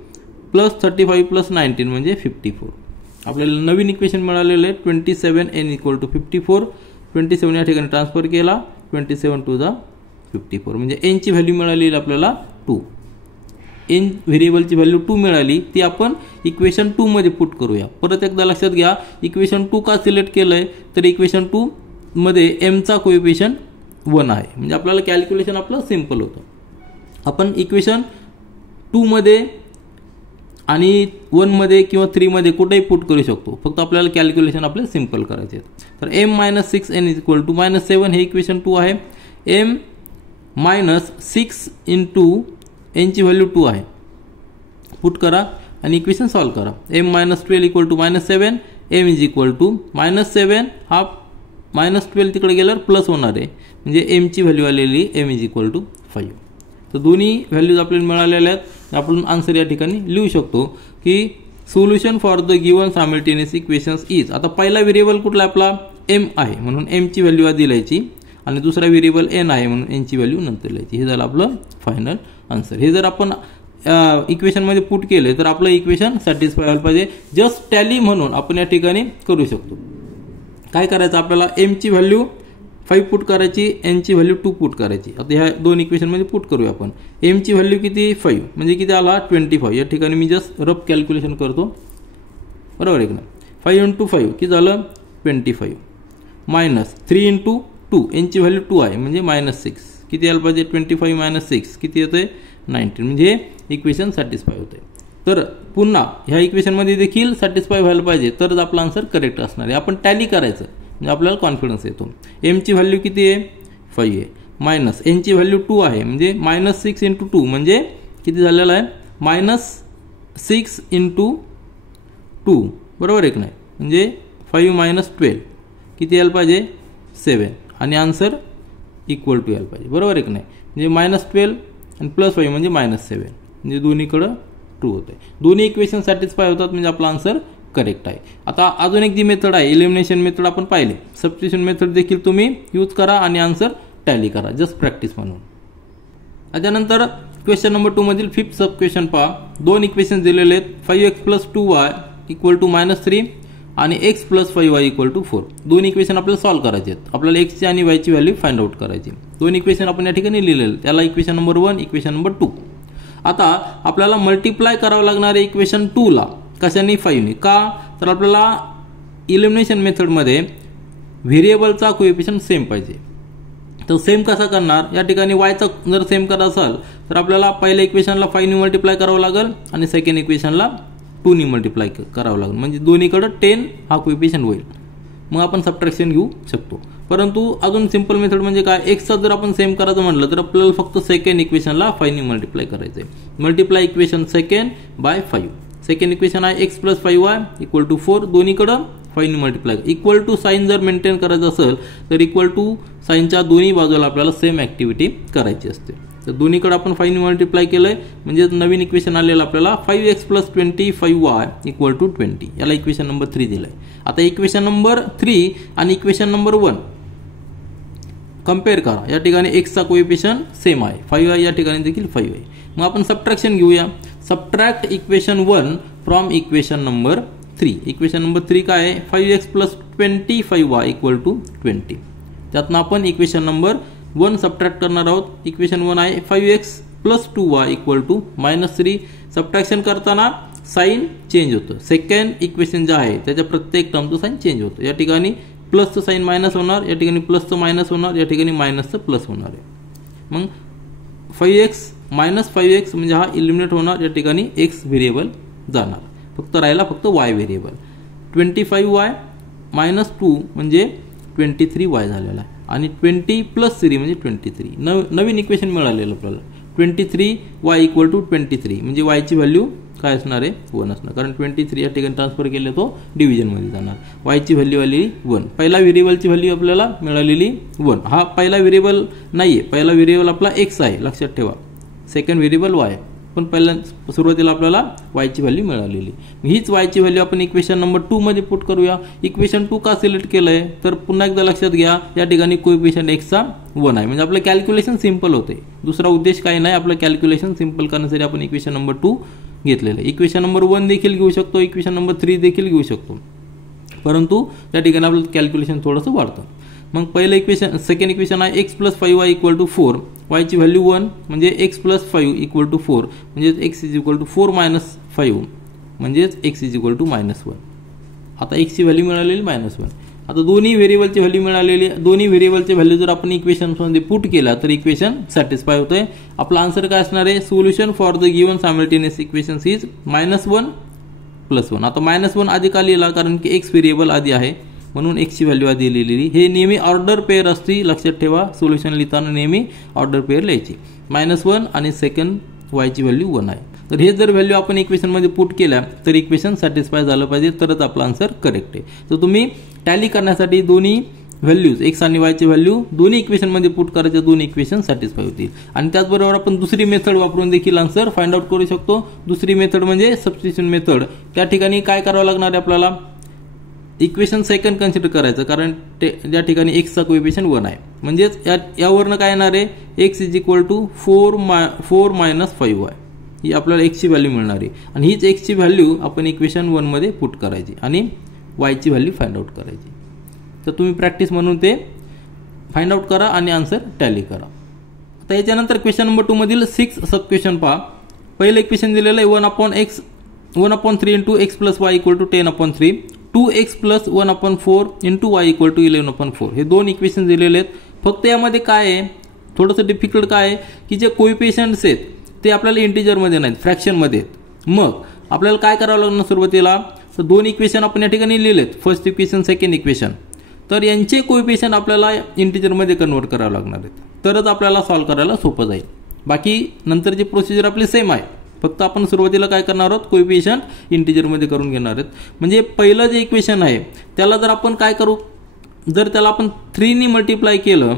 +35 + 19 म्हणजे 54। आपल्याला नवीन इक्वेशन मिळालेलं आहे 27n = 54। 27 या ठिकाणी ट्रान्सफर केला, 27 × 2 = 54, म्हणजे n ची व्हॅल्यू मिळाली आपल्याला 2। n व्हेरिएबलची व्हॅल्यू 2 मिळाली, ती आपण इक्वेशन 2 मध्ये पुट करूया। परत एकदा लक्षात घ्या, इक्वेशन 2 का सिलेक्ट केलंय, तर इक्वेशन 2 मध्ये m चा कोएफिशियंट 1 आहे, म्हणजे आपल्याला कॅल्क्युलेशन आपलं सिंपल होतं। आपण इक्वेशन 2 मध्ये आणि 1 मध्ये किंवा 3 मध्ये कुठेही पुट करू शकतो. फक्त आपल्याला कॅल्क्युलेशन आपले सिंपल करायचे आहेत. तर m - 6n = -7 हे इक्वेशन 2 आहे. m - 6 × n ची व्हॅल्यू 2 आहे. पुट करा आणि इक्वेशन सॉल्व करा. m - 12 = -7. m = -7 हा -12 तिकडे गेल्यावर प्लस होणार आहे, म्हणजे m ची व्हॅल्यू आलेली m = 5. तर दोन्ही व्हॅल्यूज आपल्याला मिळालेल्या आहेत. आपण आन्सर या ठिकाणी लिहू शकतो की solution for the given simultaneous equations is. आता पहिला व्हेरिएबल कुठला आपला m आहे म्हणून m ची व्हॅल्यू आधी लिहायची आणि दुसरा व्हेरिएबल n आहे म्हणून n ची व्हॅल्यू नंतर लिहायची. हे झालं आपलं फायनल आन्सर. हे जर आपण इक्वेशन मध्ये पुट केले तर आपलं इक्वेशन सॅटिस्फाय व्हायला पाहिजे. जस्ट टॅली म्हणून आपण या ठिकाणी करू शकतो. काय करायचं आपल्याला m ची व्हॅल्यू 5 पुट करायची, n ची व्हॅल्यू 2 पुट करायची. आता ह्या दोन इक्वेशन मध्ये पुट करूया आपण. m ची व्हॅल्यू किती 5 म्हणजे किती आला 25. या ठिकाणी मी जस्ट रफ कॅल्क्युलेशन करतो, बरोबर आहे की नाही. 5 × 5 किती झालं 25 मायनस 3 × 2 n ची व्हॅल्यू 2 आहे म्हणजे -6 किती यायला पाहिजे 25 - 6 किती येते 19 म्हणजे इक्वेशन सॅटिस्फाय होते. तर पुन्हा ह्या इक्वेशन मध्ये देखील सॅटिस्फाय व्हायला पाहिजे तरच आपला आन्सर करेक्ट असणार आहे. आपण टॅली करायचं म्हणजे आपल्याला कॉन्फिडन्स येतो. m ची व्हॅल्यू किती आहे 5 आहे मायनस n ची व्हॅल्यू 2 आहे म्हणजे -6 × 2 म्हणजे किती झालेलं आहे -6 × 2 बरोबर आहे की नाही. म्हणजे 5 - 12 किती यायला पाहिजे 7 आणि आन्सर इक्वल टू यायला पाहिजे, बरोबर आहे की नाही. म्हणजे -12 आणि +5 म्हणजे -7 म्हणजे दोन्हीकडं ट्रू होते. दोन्ही इक्वेशन सॅटिस्फाय होतात म्हणजे आपला आन्सर करेक्ट आहे. आता अजून एक जी मेथड आहे एलिमिनेशन मेथड आपण पाहिली. सबस्टिट्यूशन मेथड देखील तुम्ही यूज करा आणि आन्सर टॅली करा जस्ट प्रॅक्टिस म्हणून. त्यानंतर क्वेश्चन नंबर 2 मधील 5th सब क्वेश्चन पहा. दोन इक्वेशन दिलेले आहेत 5x + 2y = -3 आणि x + 5y = 4. दोन इक्वेशन आपल्याला सॉल्व्ह करायचे आहेत. आपल्याला x ची आणि y ची व्हॅल्यू फाइंड आउट करायची. दोन इक्वेशन आपण या ठिकाणी लिहिलेले, त्याला इक्वेशन नंबर 1 इक्वेशन नंबर 2. आता आपल्याला मल्टिप्लाय करावं लागणार आहे इक्वेशन 2 ला कशाने 5 ने. का तर आपल्याला इलिमिनेशन मेथडमध्ये व्हेरिएबलचा कोएफिशियंट सेम पाहिजे. तर सेम कसा करणार, या ठिकाणी वायचा जर सेम करत असाल तर आपल्याला पहिल्या इक्वेशनला 5 ने मल्टिप्लाय करावं लागेल आणि सेकंड इक्वेशनला 2 ने मल्टिप्लाय करावं लागेल म्हणजे दोन्हीकडे 10 हा कोएफिशियंट होईल. मग आपण सबट्रॅक्शन घेऊ शकतो. परंतु अजून सिंपल मेथड म्हणजे काय, एक्सचा जर आपण सेम करायचं म्हटलं तर आपल्याला फक्त सेकंड इक्वेशनला 5 ने मल्टिप्लाय करायचं आहे. Multiply equation second by 5. Second equation आहे x + 5y = 4. दोन्हीकडं 5 ने मल्टिप्लाय. इक्वल टू साइन जर मेंटेन करायचं असेल तर इक्वल टू साइनच्या दोन्ही बाजूला आपल्याला सेम ऍक्टिव्हिटी करायची असते. तर दोन्हीकडे आपण 5 ने मल्टिप्लाय केलंय म्हणजे नवीन इक्वेशन आलेलं आपल्याला 5x + 25y = 20. याला इक्वेशन नंबर 3 दिलंय. आता इक्वेशन नंबर 3 आणि इक्वेशन नंबर 1 कम्पेअर करा. या ठिकाणी x चा कोएफिशियंट सेम आहे 5 आहे, या ठिकाणी देखील 5 आहे. मग आपण सबट्रॅक्शन घेऊया. Subtract equation 1 from equation number 3. Equation number 3 काय आहे 5x + 25y = 20. त्यातनं आपण इक्वेशन नंबर 1 सबट्रॅक्ट करणार आहोत. इक्वेशन 1 आहे 5x + 2y = -3. सबट्रॅक्शन करताना साइन चेंज होतं. सेकंड इक्वेशन जे आहे त्याच्या प्रत्येक टर्मचं साइन चेंज होतं. या ठिकाणी प्लसचं साइन मायनस होणार, या ठिकाणी प्लसचं मायनस होणार, या ठिकाणी मायनसचं प्लस होणार आहे. मग 5x - 5x म्हणजे हा इलिमिनेट होणार, या ठिकाणी x व्हेरिएबल जाणार, फक्त राहिला फक्त y व्हेरिएबल. 25y - 2 म्हणजे 23y झालेला आहे आणि 20 + 3 म्हणजे 23. नवीन इक्वेशन मिळालेलं आपल्याला 23y = 23 म्हणजे y ची व्हॅल्यू काय असणार आहे 1 असणार, कारण 23 या ठिकाणी ट्रान्सफर केले तो डिव्हिजन मध्ये जाणार. y ची व्हॅल्यू आली 1. पहिला व्हेरिएबलची व्हॅल्यू आपल्याला मिळालेली 1. हा पहिला व्हेरिएबल नाहीये, पहिला व्हेरिएबल आपला x आहे लक्षात ठेवा. सेकंड व्हेरिएबल y, पण पहिल्या सुरुवातीला आपल्याला y ची व्हॅल्यू मिळालेली. हीच y ची व्हॅल्यू आपण इक्वेशन नंबर 2 मध्ये पुट करूया. इक्वेशन 2 का सिलेक्ट केलंय तर पुन्हा एकदा लक्षात घ्या या ठिकाणी कोएफिशियंट x चा 1 आहे म्हणजे आपलं कॅल्क्युलेशन सिंपल होते. दुसरा उद्देश काही नाही, आपलं कॅल्क्युलेशन सिंपल करण्यासाठी आपण इक्वेशन नंबर 2 घेतलेलं आहे. इक्वेशन नंबर 1 देखील घेऊ शकतो, इक्वेशन नंबर 3 देखील घेऊ शकतो, परंतु त्या ठिकाणी आपलं कॅल्क्युलेशन थोडंसं वाढतं. मग पहिलं इक्वेशन सेकंड इक्वेशन आहे x + 5y = 4. y ची व्हॅल्यू 1 म्हणजे x + 5 = 4 म्हणजे x = 4 - 5 म्हणजे x = -1. आता x ची व्हॅल्यू मिळालेली -1. आता दोन्ही व्हेरिएबलची व्हॅल्यू मिळालेली, दोन्ही व्हेरिएबलची व्हॅल्यू जर आपण इक्वेशनमध्ये पुट केला तर इक्वेशन सॅटिस्फाय होतंय. आपला आन्सर काय असणार आहे, solution for the given simultaneous equations is -1 + 1. आता -1 आधी का लिहिला, कारण की एक्स व्हेरिएबल आधी आहे म्हणून एक्स ची व्हॅल्यू आधी लिहिलेली. हे नेहमी ऑर्डर पेअर असते, लक्षात ठेवा. सोल्युशन लिहिताना नेहमी ऑर्डर पेअर लिहायची. -1 आणि सेकंड y ची व्हॅल्यू 1 आहे. तर हे जर व्हॅल्यू आपण इक्वेशनमध्ये पुट केल्या तर इक्वेशन सॅटिस्फाय झालं पाहिजे, तरच आपला आन्सर करेक्ट आहे. तर तुम्ही टॅली करण्यासाठी दोन्ही व्हॅल्यूज एक्स आणि वाय ची व्हॅल्यू दोन्ही इक्वेशनमध्ये पुट करायचे, दोन्ही इक्वेशन सॅटिस्फाय होतील. आणि त्याचबरोबर आपण दुसरी मेथड वापरून देखील आन्सर फाइंड आउट करू शकतो. दुसरी मेथड म्हणजे सबस्टिट्यूशन मेथड. त्या ठिकाणी काय करावं लागणार आहे आपल्याला, इक्वेशन सेकंड कन्सिडर करायचं, कारण त्या ठिकाणी एक्सचा कोएफिशियंट 1 आहे. म्हणजेच यावरनं काय येणार आहे, x = 4 - 5y ही आपल्याला x ची व्हॅल्यू मिळणार आहे. आणि हीच x ची व्हॅल्यू आपण इक्वेशन 1 मध्ये पुट करायची आणि y ची व्हॅल्यू फाइंड आउट करायची. तर तुम्ही प्रॅक्टिस म्हणून ते फाइंड आउट करा आणि आन्सर टॅली करा. आता याच्यानंतर क्वेश्चन नंबर 2 मधील 6 सब क्वेश्चन पहा. पहिलं इक्वेशन दिलेलं आहे 1/3 × x + y = 10/3, 2x + 1/4 × y = 11/4. हे दोन इक्वेशन दिलेले आहेत. फक्त यामध्ये काय आहे, थोडंसं डिफिकल्ट काय आहे की जे कोएफिशियंट्स आहेत ते आपल्याला इंटिजरमध्ये नाहीत, फ्रॅक्शनमध्ये आहेत. मग आपल्याला काय करावं लागणार सुरुवातीला, तर दोन इक्वेशन आपण या ठिकाणी लिहिलेत, फर्स्ट इक्वेशन सेकंड इक्वेशन. तर यांचे कोएफिशियंट आपल्याला इंटिजरमध्ये कन्वर्ट करावं लागणार आहेत, तरच आपल्याला सॉल्व्ह करायला सोपं जाईल. बाकी नंतरची प्रोसिजर आपली सेम आहे, फक्त आपण सुरुवातीला काय करणार आहोत, कोएफिशियंट इंटिजरमध्ये करून घेणार आहेत. म्हणजे पहिलं जे इक्वेशन आहे त्याला जर आपण काय करू, जर त्याला आपण 3 ने मल्टिप्लाय केलं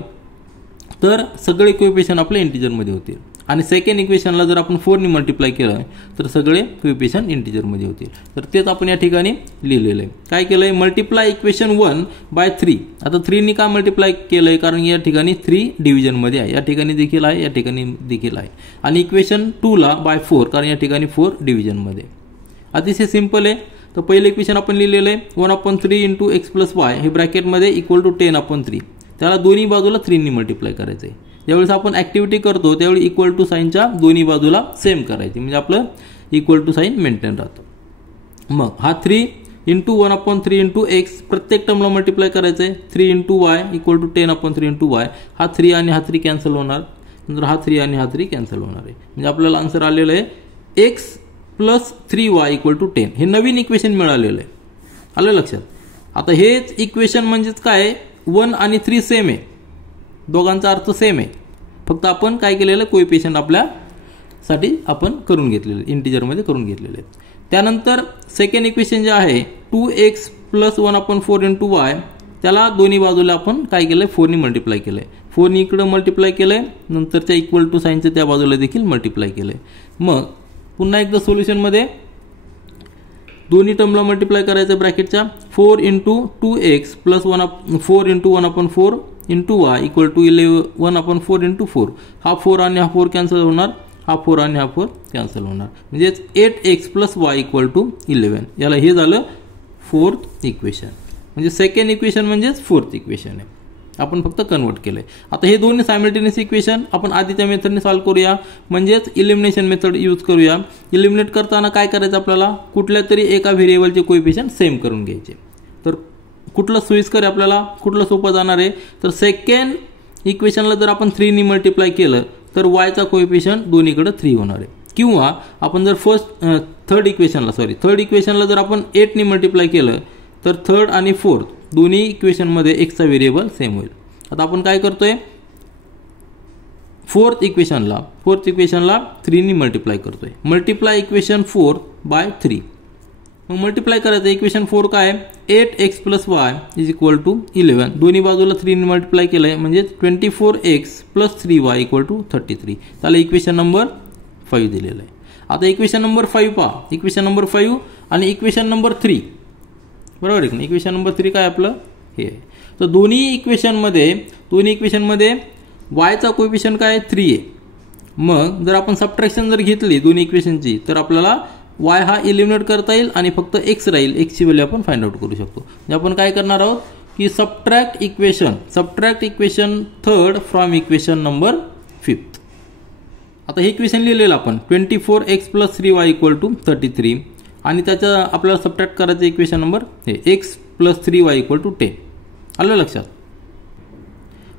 तर सगळे कोएफिशियंट आपले इंटिजरमध्ये होतील. आणि सेकंड इक्वेशनला जर आपण 4 ने मल्टिप्लाय केलं तर सगळे कोएफिशियंट इंटिजरमध्ये होतील. तर तेच आपण या ठिकाणी लिहिलेलं आहे. काय केलं आहे, मल्टिप्लाय इक्वेशन 1/3. आता 3 ने का मल्टिप्लाय केलं आहे, कारण या ठिकाणी 3 डिव्हिजनमध्ये आहे, या ठिकाणी देखील आहे, या ठिकाणी देखील आहे. आणि इक्वेशन 2 ला /4, कारण या ठिकाणी 4 डिव्हिजनमध्ये. अतिशय सिंपल आहे. तर पहिलं इक्वेशन आपण लिहिलेलं आहे 1/3 × x + y हे ब्रॅकेटमध्ये = 10/3. त्याला दोन्ही बाजूला 3 ने मल्टिप्लाय करायचं आहे. ज्यावेळेस आपण ऍक्टिव्हिटी करतो त्यावेळी इक्वल टू साईनच्या दोन्ही बाजूला सेम करायची, म्हणजे आपलं इक्वल टू साईन मेंटेन राहतं. मग हा 3 × 1/3 × x प्रत्येक टर्मला मल्टिप्लाय करायचं आहे. 3 × y = 10/3 × y. हा 3 आणि हा 3 कॅन्सल होणार, नंतर हा 3 आणि हा 3 कॅन्सल होणार आहे. म्हणजे आपल्याला आन्सर आलेलं आहे x + 3y = 10. हे नवीन इक्वेशन मिळालेलं आहे, आलं लक्षात. आता हेच इक्वेशन म्हणजेच काय, 1 आणि 3 सेम आहे, दोघांचा अर्थ सेम आहे. फक्त आपण काय केलेलं, कोएफिशियंट आपल्यासाठी आपण करून घेतलेले, इंटिजरमध्ये करून घेतलेले. त्यानंतर सेकंड इक्वेशन जे आहे 2x + 1/4 × y, त्याला दोन्ही बाजूला आपण काय केलं, 4 ने मल्टिप्लाय केलं आहे. 4 ने इकडं मल्टिप्लाय केलं आहे, नंतरच्या इक्वल टू साईनचं त्या बाजूला देखील मल्टिप्लाय केलं आहे. मग पुन्हा एकदा सोल्युशनमध्ये दोन्ही टर्मला मल्टिप्लाय करायचं ब्रॅकेटच्या. 4 × 2x + 4 × 1/4 × y = 1/4 × 4. हा 4 आणि हा 4 कॅन्सल होणार, हा 4 आणि हा 4 कॅन्सल होणार, म्हणजेच 8x + y = 11. याला हे झालं फोर्थ इक्वेशन. म्हणजे सेकंड इक्वेशन म्हणजेच फोर्थ इक्वेशन आहे, आपण फक्त कन्वर्ट केलंय. आता हे दोन्ही सायमल्टेनियस इक्वेशन आपण आधीच्या मेथडने सॉल्व्ह करूया, म्हणजेच इलिमिनेशन मेथड यूज करूया. इलिमिनेट करताना काय करायचं, आपल्याला कुठल्या तरी एका व्हेरिएबलचे कोएफिशियंट सेम करून घ्यायचे. तर कुठलं सोयीस्कर आहे आपल्याला, कुठलं सोपं जाणार आहे, तर सेकंड इक्वेशनला जर आपण 3 ने मल्टिप्लाय केलं तर वायचा कोएफिशियंट दोन्हीकडे 3 होणार आहे. किंवा आपण जर थर्ड इक्वेशनला जर आपण 8 ने मल्टिप्लाय केलं तर थर्ड आणि फोर्थ दोन्ही इक्वेशनमध्ये एक्सचा व्हेरिएबल सेम होईल. आता आपण काय करतोय, फोर्थ इक्वेशनला 3 ने मल्टिप्लाय करतोय. Multiply equation 4/3. मग मल्टिप्लाय करायचं. इक्वेशन 4 काय आहे, 8x + y = 11. दोन्ही बाजूला 3 ने मल्टिप्लाय केलंय, म्हणजे 24x + 3y = 33. त्याला इक्वेशन नंबर 5 दिलेलं आहे. आता इक्वेशन नंबर 5 पहा. इक्वेशन नंबर 5 आणि इक्वेशन नंबर 3, बरोबर आहे की नाही. इक्वेशन नंबर 3 काय आपलं हे आहे. तर दोन्ही इक्वेशनमध्ये वायचा कोएफिशियंट काय 3 आहे. मग जर आपण सबट्रॅक्शन जर घेतली दोन्ही इक्वेशनची तर आपल्याला y हा इलिमिनेट करता येईल आणि फक्त x राहील. x ची व्हॅल्यू आपण फाइंड आउट करू शकतो. म्हणजे आपण काय करणार आहोत की subtract equation third from equation number 5. आता हे इक्वेशन लिहिलेलं आपण 24x + 3y = 33 आणि त्याचं आपल्याला सबट्रॅक्ट करायचं इक्वेशन नंबर हे x + 3y = 10. आलं लक्षात.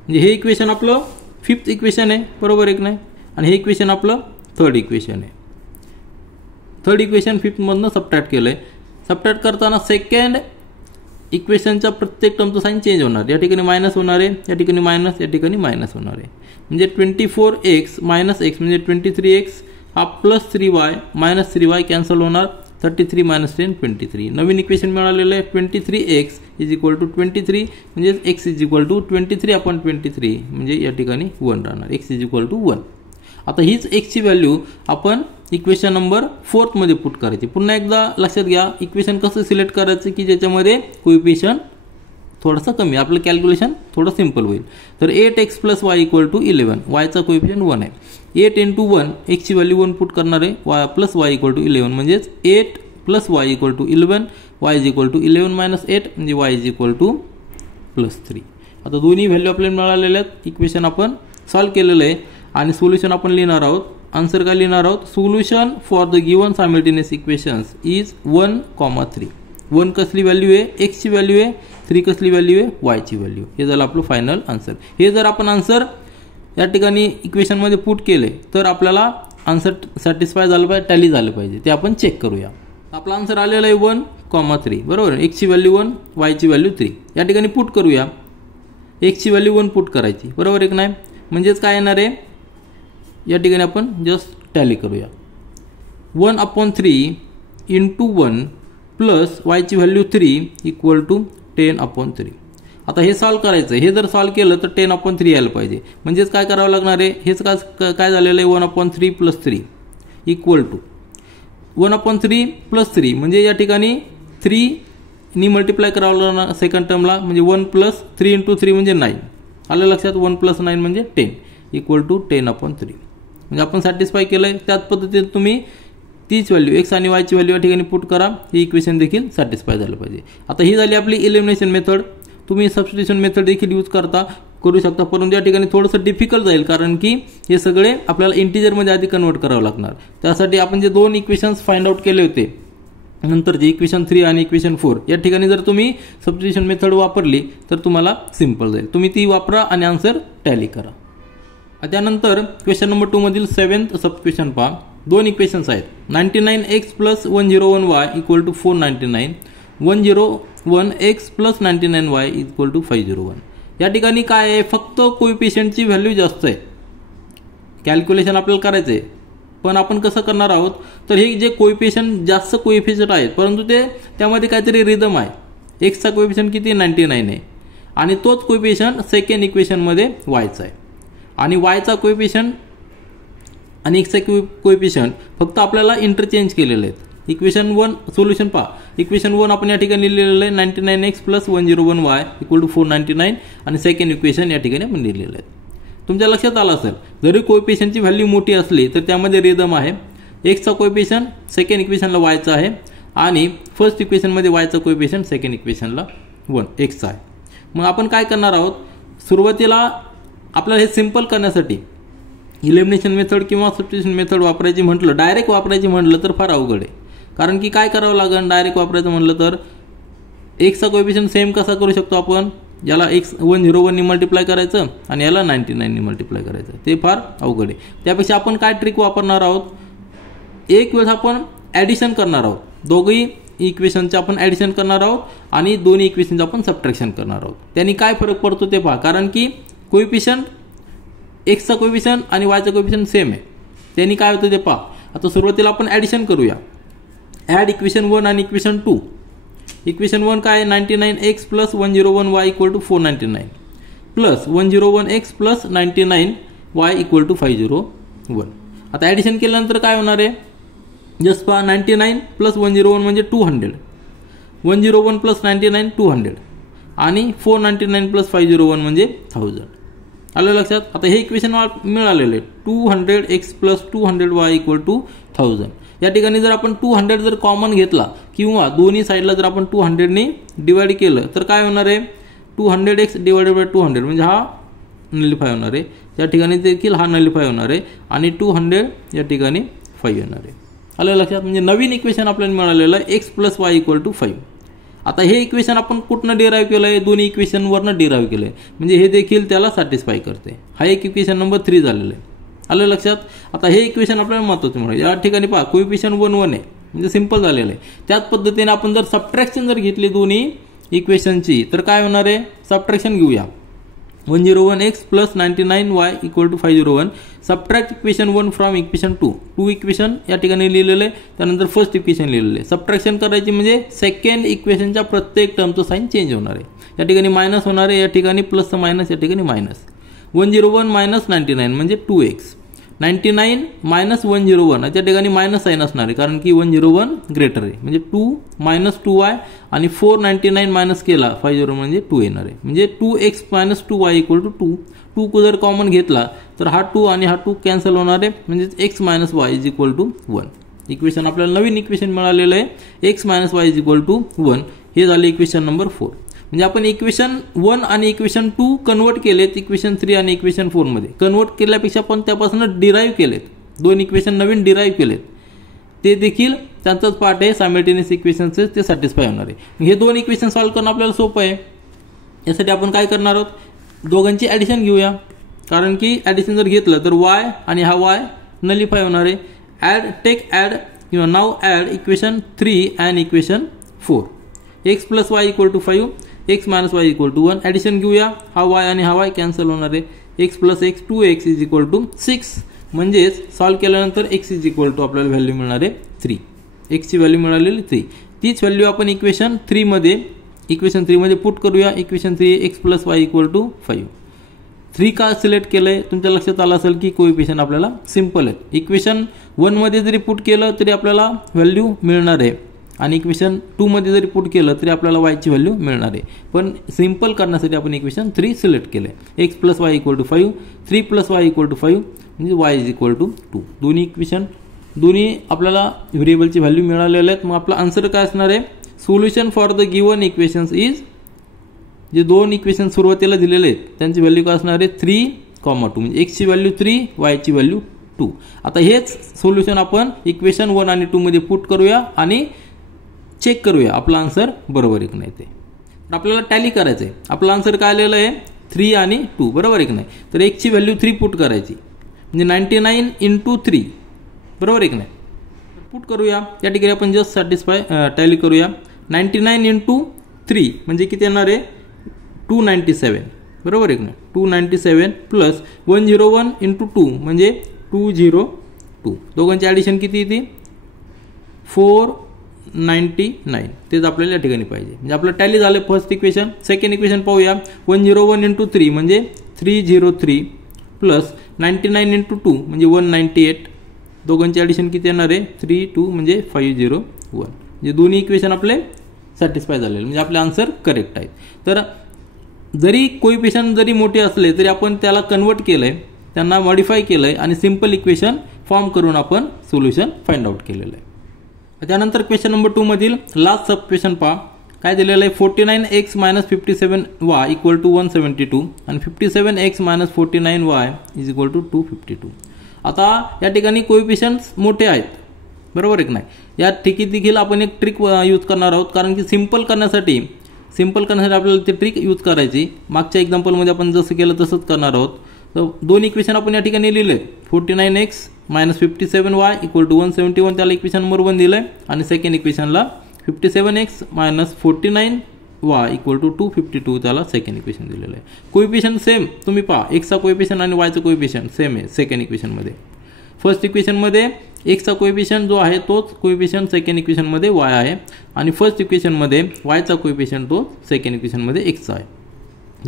म्हणजे हे इक्वेशन आपलं 5th इक्वेशन आहे, बरोबर आहे की नाही, आणि हे इक्वेशन आपलं 3rd इक्वेशन आहे. 3rd इक्वेशन 5th मधनं सबट्रॅक्ट केलं आहे. सबट्रॅक्ट करताना सेकंड इक्वेशनच्या प्रत्येक टर्मचं साईन चेंज होणार. या ठिकाणी मायनस होणार आहे, या ठिकाणी मायनस, या ठिकाणी मायनस होणार आहे. म्हणजे 24x मायनस एक्स म्हणजे 23x हा plus 3y minus 3y cancel होणार. 33 मायनस 10 23. नवीन इक्वेशन मिळालेलं आहे 23x इज इक्वल टू 23 म्हणजे x इज इक्वल टू 23/23 म्हणजे या ठिकाणी 1 राहणार. x is equal to 1. आता हीच x ची व्हॅल्यू आपण इक्वेशन नंबर 4th मध्ये पुट करायची. पुन्हा एकदा लक्षात घ्या इक्वेशन कसं सिलेक्ट करायचं की ज्याच्यामध्ये कोएफिशियंट थोडंसं कमी, आपलं कॅल्क्युलेशन थोडं सिंपल होईल. तर 8x + y = 11, yचा कोएफिशियंट 1 आहे. 8 × 1 x ची व्हॅल्यू 1 पुट करणार आहे, + y = 11 म्हणजेच 8 + y = 11, y = 11 - 8 म्हणजे y = +3. आता दोन्ही व्हॅल्यू आपल्याला मिळालेल्या आहेत. इक्वेशन आपण सॉल्व्ह केलेलं आहे आणि सोल्युशन आपण लिहिणार आहोत. आन्सर काय लिहिणार आहोत, solution for the given simultaneous equations is 1,3. 1 कसली व्हॅल्यू आहे, x ची व्हॅल्यू आहे, 3 कसली व्हॅल्यू आहे, y ची व्हॅल्यू. हे झालं आपलं फायनल आन्सर. हे जर आपण आन्सर या ठिकाणी इक्वेशनमध्ये पुट केले तर आपल्याला आन्सर सॅटिस्फाय झालं पाहिजे, टॅली झालं पाहिजे. ते आपण चेक करूया. आपला आन्सर आलेला आहे 1,3 बरोबर. x ची व्हॅल्यू 1, y ची व्हॅल्यू 3. या ठिकाणी पुट करूया. x ची व्हॅल्यू 1 पुट करायची, बरोबर आहे की नाही. म्हणजेच काय येणार आहे, या ठिकाणी आपण जस्ट टॅली करूया. 1/3 × 1 प्लस y ची व्हॅल्यू 3 = 10/3. आता हे सॉल्व्ह करायचं. हे जर सॉल्व्ह केलं तर 10/3 यायला पाहिजे. म्हणजेच काय करावं लागणार आहे, हेच काय झालेलं आहे 1/3 + 3 = 1/3 + 3 म्हणजे या ठिकाणी 3 नी मल्टिप्लाय करावं लागणार सेकंड टर्मला. म्हणजे 1 + 3 × 3 म्हणजे 9. आलं लक्षात. 1 + 9 म्हणजे 10 = 10/3. म्हणजे आपण सॅटिस्फाय केलं आहे. त्याच पद्धतीने तुम्ही तीच व्हॅल्यू x आणि y ची व्हॅल्यू या ठिकाणी पुट करा. ही इक्वेशन देखील सॅटिस्फाय झालं पाहिजे. आता ही झाली आपली एलिमिनेशन मेथड. तुम्ही सबस्टिट्यूशन मेथड देखील यूज करू शकता, परंतु या ठिकाणी थोडंसं डिफिकल्ट जाईल कारण की हे सगळे आपल्याला इंटिजरमध्ये आधी कन्वर्ट करावं लागणार. त्यासाठी आपण जे 2 इक्वेशन्स फाइंड आउट केले होते नंतरचे इक्वेशन 3 आणि इक्वेशन 4 या ठिकाणी जर तुम्ही सबस्टिट्यूशन मेथड वापरली तर तुम्हाला सिंपल जाईल. तुम्ही ती वापरा आणि आन्सर टॅली करा. त्यानंतर क्वेश्चन नंबर 2 मधील 7th सब क्वेश्चन पहा. 2 इक्वेशन्स आहेत. 99x + 101y = 499, 101x + 99y = 501. या ठिकाणी काय आहे, फक्त कोएफिशियंटची व्हॅल्यू जास्त आहे. कॅल्क्युलेशन आपल्याला करायचं आहे, पण आपण कसं करणार आहोत, तर हे जे कोएफिशियंट जास्त कोएफिशियंट आहेत परंतु त्यामध्ये काहीतरी रिदम आहे. एक्सचा कोएफिशियंट किती 99 आहे आणि तोच कोएफिशियंट सेकंड इक्वेशनमध्ये वायचा आहे. आणि वायचा कोएफिशियंट आणि एक्सचा कोएफिशियंट फक्त आपल्याला इंटरचेंज केलेले आहेत. इक्वेशन 1 सोल्युशन पहा. इक्वेशन 1 आपण या ठिकाणी लिहिलेलं आहे 99x + 101y = 499 आणि सेकंड इक्वेशन या ठिकाणी आपण लिहिलेलं आहे. तुमच्या लक्षात आलं असेल, जरी कोएफिशियंटची व्हॅल्यू मोठी असली तर त्यामध्ये रिदम आहे. एक्सचा कोएफिशियंट सेकंड इक्वेशनला वायचा आहे आणि फर्स्ट इक्वेशनमध्ये वायचा कोएफिशियंट सेकंड इक्वेशनला 1 एक्सचा आहे. मग आपण काय करणार आहोत, सुरुवातीला आपल्याला हे सिंपल करण्यासाठी इलिमिनेशन मेथड किंवा सबस्टिट्यूशन मेथड वापरायची म्हटलं, डायरेक्ट वापरायची म्हटलं तर फार अवघड आहे. कारण की काय करावं लागेल, डायरेक्ट वापरायचं म्हटलं तर एक्सचा कोएफिशियंट सेम कसा करू शकतो आपण, याला x 101 नी मल्टिप्लाय करायचं आणि याला 99 नी मल्टिप्लाय करायचं. ते फार अवघड आहे. त्यापेक्षा आपण काय ट्रिक वापरणार आहोत, एक वेळेस आपण ॲडिशन करणार आहोत. दोघंही इक्वेशनचे आपण ॲडिशन करणार आहोत आणि दोन्ही इक्वेशनचं आपण सबट्रॅक्शन करणार आहोत. त्यांनी काय फरक पडतो ते पहा. कारण की कोएफिशियंट एक्सचा कोएफिशियंट आणि वायचा कोएफिशियंट सेम आहे. त्यांनी काय होतं ते पहा. आता सुरुवातीला आपण ॲडिशन करूया. ॲड इक्वेशन 1 आणि इक्वेशन 2. इक्वेशन 1 काय आहे, 99x + 101y = 499 plus 101x + 99y = 501. आता ॲडिशन केल्यानंतर काय होणार आहे, जस्ट पहा 99 + 101 म्हणजे 200, 101 + 99 200 आणि 499 + 501 म्हणजे 1000. आलं लक्षात. आता हे इक्वेशन मिळालेले 200x + 200y = 1000. या ठिकाणी जर आपण 200 जर कॉमन घेतला किंवा दोन्ही साईडला जर आपण 200 ने डिवाइड केलं तर काय होणार आहे, 200x / 200 म्हणजे हा नलिफाय होणार आहे. या ठिकाणी देखील हा नलिफाय होणार आहे आणि 200 या ठिकाणी 5 येणार आहे. आलं लक्षात. म्हणजे नवीन इक्वेशन आपल्याला मिळालेलं आहे x + y = 5. आता हे इक्वेशन आपण कुठनं डिराईव्ह केलं आहे, दोन्ही इक्वेशनवरनं डिराईव्ह केलं आहे, म्हणजे हे देखील त्याला सॅटिस्फाय करते. हा एक इक्वेशन नंबर 3 झालेलं आहे. आलं लक्षात. आता हे इक्वेशन आपल्याला महत्त्वाचं म्हणून या ठिकाणी पहा कोएफिशियंट 1 1 आहे, म्हणजे सिंपल झालेलं आहे. त्याच पद्धतीने आपण जर सबट्रॅक्शन जर घेतली दोन्ही इक्वेशनची तर काय होणार आहे, सबट्रॅक्शन घेऊया. 101x plus 99y equal to 501. Subtract equation 1 from equation 2. 2 equation या ठिकाणी लिहिलेलं आहे, त्यानंतर फर्स्ट इक्वेशन लिहिलेलं आहे. सबट्रॅक्शन करायची म्हणजे सेकंड इक्वेशनच्या प्रत्येक टर्मचं साइन चेंज होणार आहे. या ठिकाणी मायनस होणार आहे, या ठिकाणी प्लसचं मायनस, या ठिकाणी मायनस. 101 मायनस 99 म्हणजे 2x. 99 मायनस 101 याच्या ठिकाणी मायनस साइन असणार आहे, कारण की 101 ग्रेटर आहे, म्हणजे 2 मायनस 2y आणि 499 मायनस केला 50 म्हणजे 2 येणार आहे. म्हणजे 2x minus 2y equal to 2. 2 जर कॉमन घेतला तर हा 2 आणि हा 2 कॅन्सल होणार आहे, म्हणजे x minus y is equal to 1. Equation आपल्याला नवीन इक्वेशन मिळालेलं आहे, x minus y is equal to 1. हे झाले इक्वेशन नंबर 4. म्हणजे आपण इक्वेशन 1 आणि इक्वेशन 2 कन्वर्ट केलेत इक्वेशन 3 आणि इक्वेशन 4 मध्ये. कन्वर्ट केल्यापेक्षा आपण त्यापासून डिराईव्ह केलेत, दोन इक्वेशन नवीन डिराईव्ह केलेत, ते देखील त्यांचाच पार्ट आहे. सायमल्टेनियस इक्वेशनचे ते सॅटिस्फाय होणार आहे. हे दोन इक्वेशन सॉल्व्ह करणं आपल्याला सोपं आहे. यासाठी आपण काय करणार आहोत, दोघांची ॲडिशन घेऊया, कारण की ॲडिशन जर घेतलं तर y आणि हा y नलिफाय होणार आहे. ॲड किंवा नाव add equation 3 and equation 4. x plus y equal to 5, x minus y equal to 1. Addition घेऊया, हा y आणि हा y कॅन्सल होणार आहे. x plus x 2x is equal to 6. म्हणजेच सॉल्व्ह केल्यानंतर x इज इक्वल टू आपल्याला व्हॅल्यू मिळणार आहे 3. x ची व्हॅल्यू मिळालेली 3. तीच व्हॅल्यू आपण इक्वेशन 3 मध्ये पुट करूया. Equation 3 x plus y equal to 5. 3 का सिलेक्ट केलंय, तुमच्या लक्षात आलं असेल की कोएफिशियंट आपल्याला सिंपल आहे. इक्वेशन 1 मध्ये जरी पुट केलं तरी आपल्याला व्हॅल्यू मिळणार आहे, आणि इक्वेशन 2 मध्ये जरी पुट केलं तरी आपल्याला y ची व्हॅल्यू मिळणार आहे. पण सिंपल करण्यासाठी आपण इक्वेशन 3 सिलेक्ट केलंय. x plus y equal to 5, 3 plus y equal to 5 म्हणजे y इज इक्वल टू 2. दोन्ही इक्वेशन आपल्याला व्हेरिएबलची व्हॅल्यू मिळालेल्या आहेत. मग आपला आन्सर काय असणार आहे, solution for the given equations is, जे दोन इक्वेशन सुरुवातीला दिलेले आहेत त्यांची व्हॅल्यू काय असणार आहे 3,2. म्हणजे x ची व्हॅल्यू 3, y ची व्हॅल्यू 2. आता हेच सोल्युशन आपण इक्वेशन 1 आणि 2 मध्ये पुट करूया आणि चेक करूया आपला आन्सर बरोबर आहे की नाही ते. तर आपल्याला टॅली करायचं आहे. आपला आन्सर काय आलेला आहे 3 आणि 2, बरोबर आहे की नाही. तर x ची व्हॅल्यू 3 पुट करायची, म्हणजे 99 इंटू 3, बरोबर आहे की नाही. पुट करूया. या ठिकाणी आपण जस्ट सॅटिस्फाय टॅली करूया. 99 इंटू 3 म्हणजे किती येणार आहे 297, बरोबर आहे की नाही. 297 प्लस 101 इंटू 2 म्हणजे 202. दोघांची ॲडिशन किती येते 499. तेच आपल्याला या ठिकाणी पाहिजे. म्हणजे आपलं टॅली झालं फर्स्ट इक्वेशन. सेकंड इक्वेशन पाहूया. 101 इंटू 3 म्हणजे 303 प्लस 99 इंटू 2 म्हणजे 198. दोघांची ॲडिशन किती येणार आहे 32 म्हणजे 501. म्हणजे दोन्ही इक्वेशन आपले सॅटिस्फाय झालेले, म्हणजे आपले आन्सर करेक्ट आहेत. तर जरी कोएफिशियंट जरी मोठे असले तरी आपण त्याला कन्वर्ट केलंय, त्यांना मॉडिफाय केलंय आणि सिंपल इक्वेशन फॉर्म करून आपण सोल्युशन फाइंड आउट केलेलं आहे. त्यानंतर क्वेश्चन नंबर 2 मधील लास्ट सब क्वेश्चन पहा. काय दिलेलं आहे 49x minus 57y equal to 172 आणि 57x minus 49y is equal to 252. आता या ठिकाणी कोएफिशियंट्स मोठे आहेत, बरोबर आहे नाही. या देखील आपण एक ट्रिक यूज करणार आहोत, कारण की सिंपल करण्यासाठी आपल्याला ती ट्रिक यूज करायची. मागच्या एक्झाम्पलमध्ये आपण जसं केलं तसंच करणार आहोत. तर दोन इक्वेशन आपण या ठिकाणी लिहिले. 49x minus 57y equal to 171 त्याला इक्वेशन नंबर 1 दिलं आहे, आणि सेकंड इक्वेशनला 57x minus 49y equal to 252 त्याला सेकंड इक्वेशन दिलेलं आहे. कोएफिशियंट सेम तुम्ही पहा, एक्सचा कोएफिशियंट आणि वायचा कोएफिशियंट सेम आहे सेकंड इक्वेशनमध्ये. फर्स्ट इक्वेशनमध्ये एक्सचा कोएफिशियंट जो आहे तोच कोएफिशियंट सेकंड इक्वेशनमध्ये वाय आहे, आणि फर्स्ट इक्वेशनमध्ये वायचा कोएफिशियंट तो सेकंड इक्वेशनमध्ये एक्सचा आहे.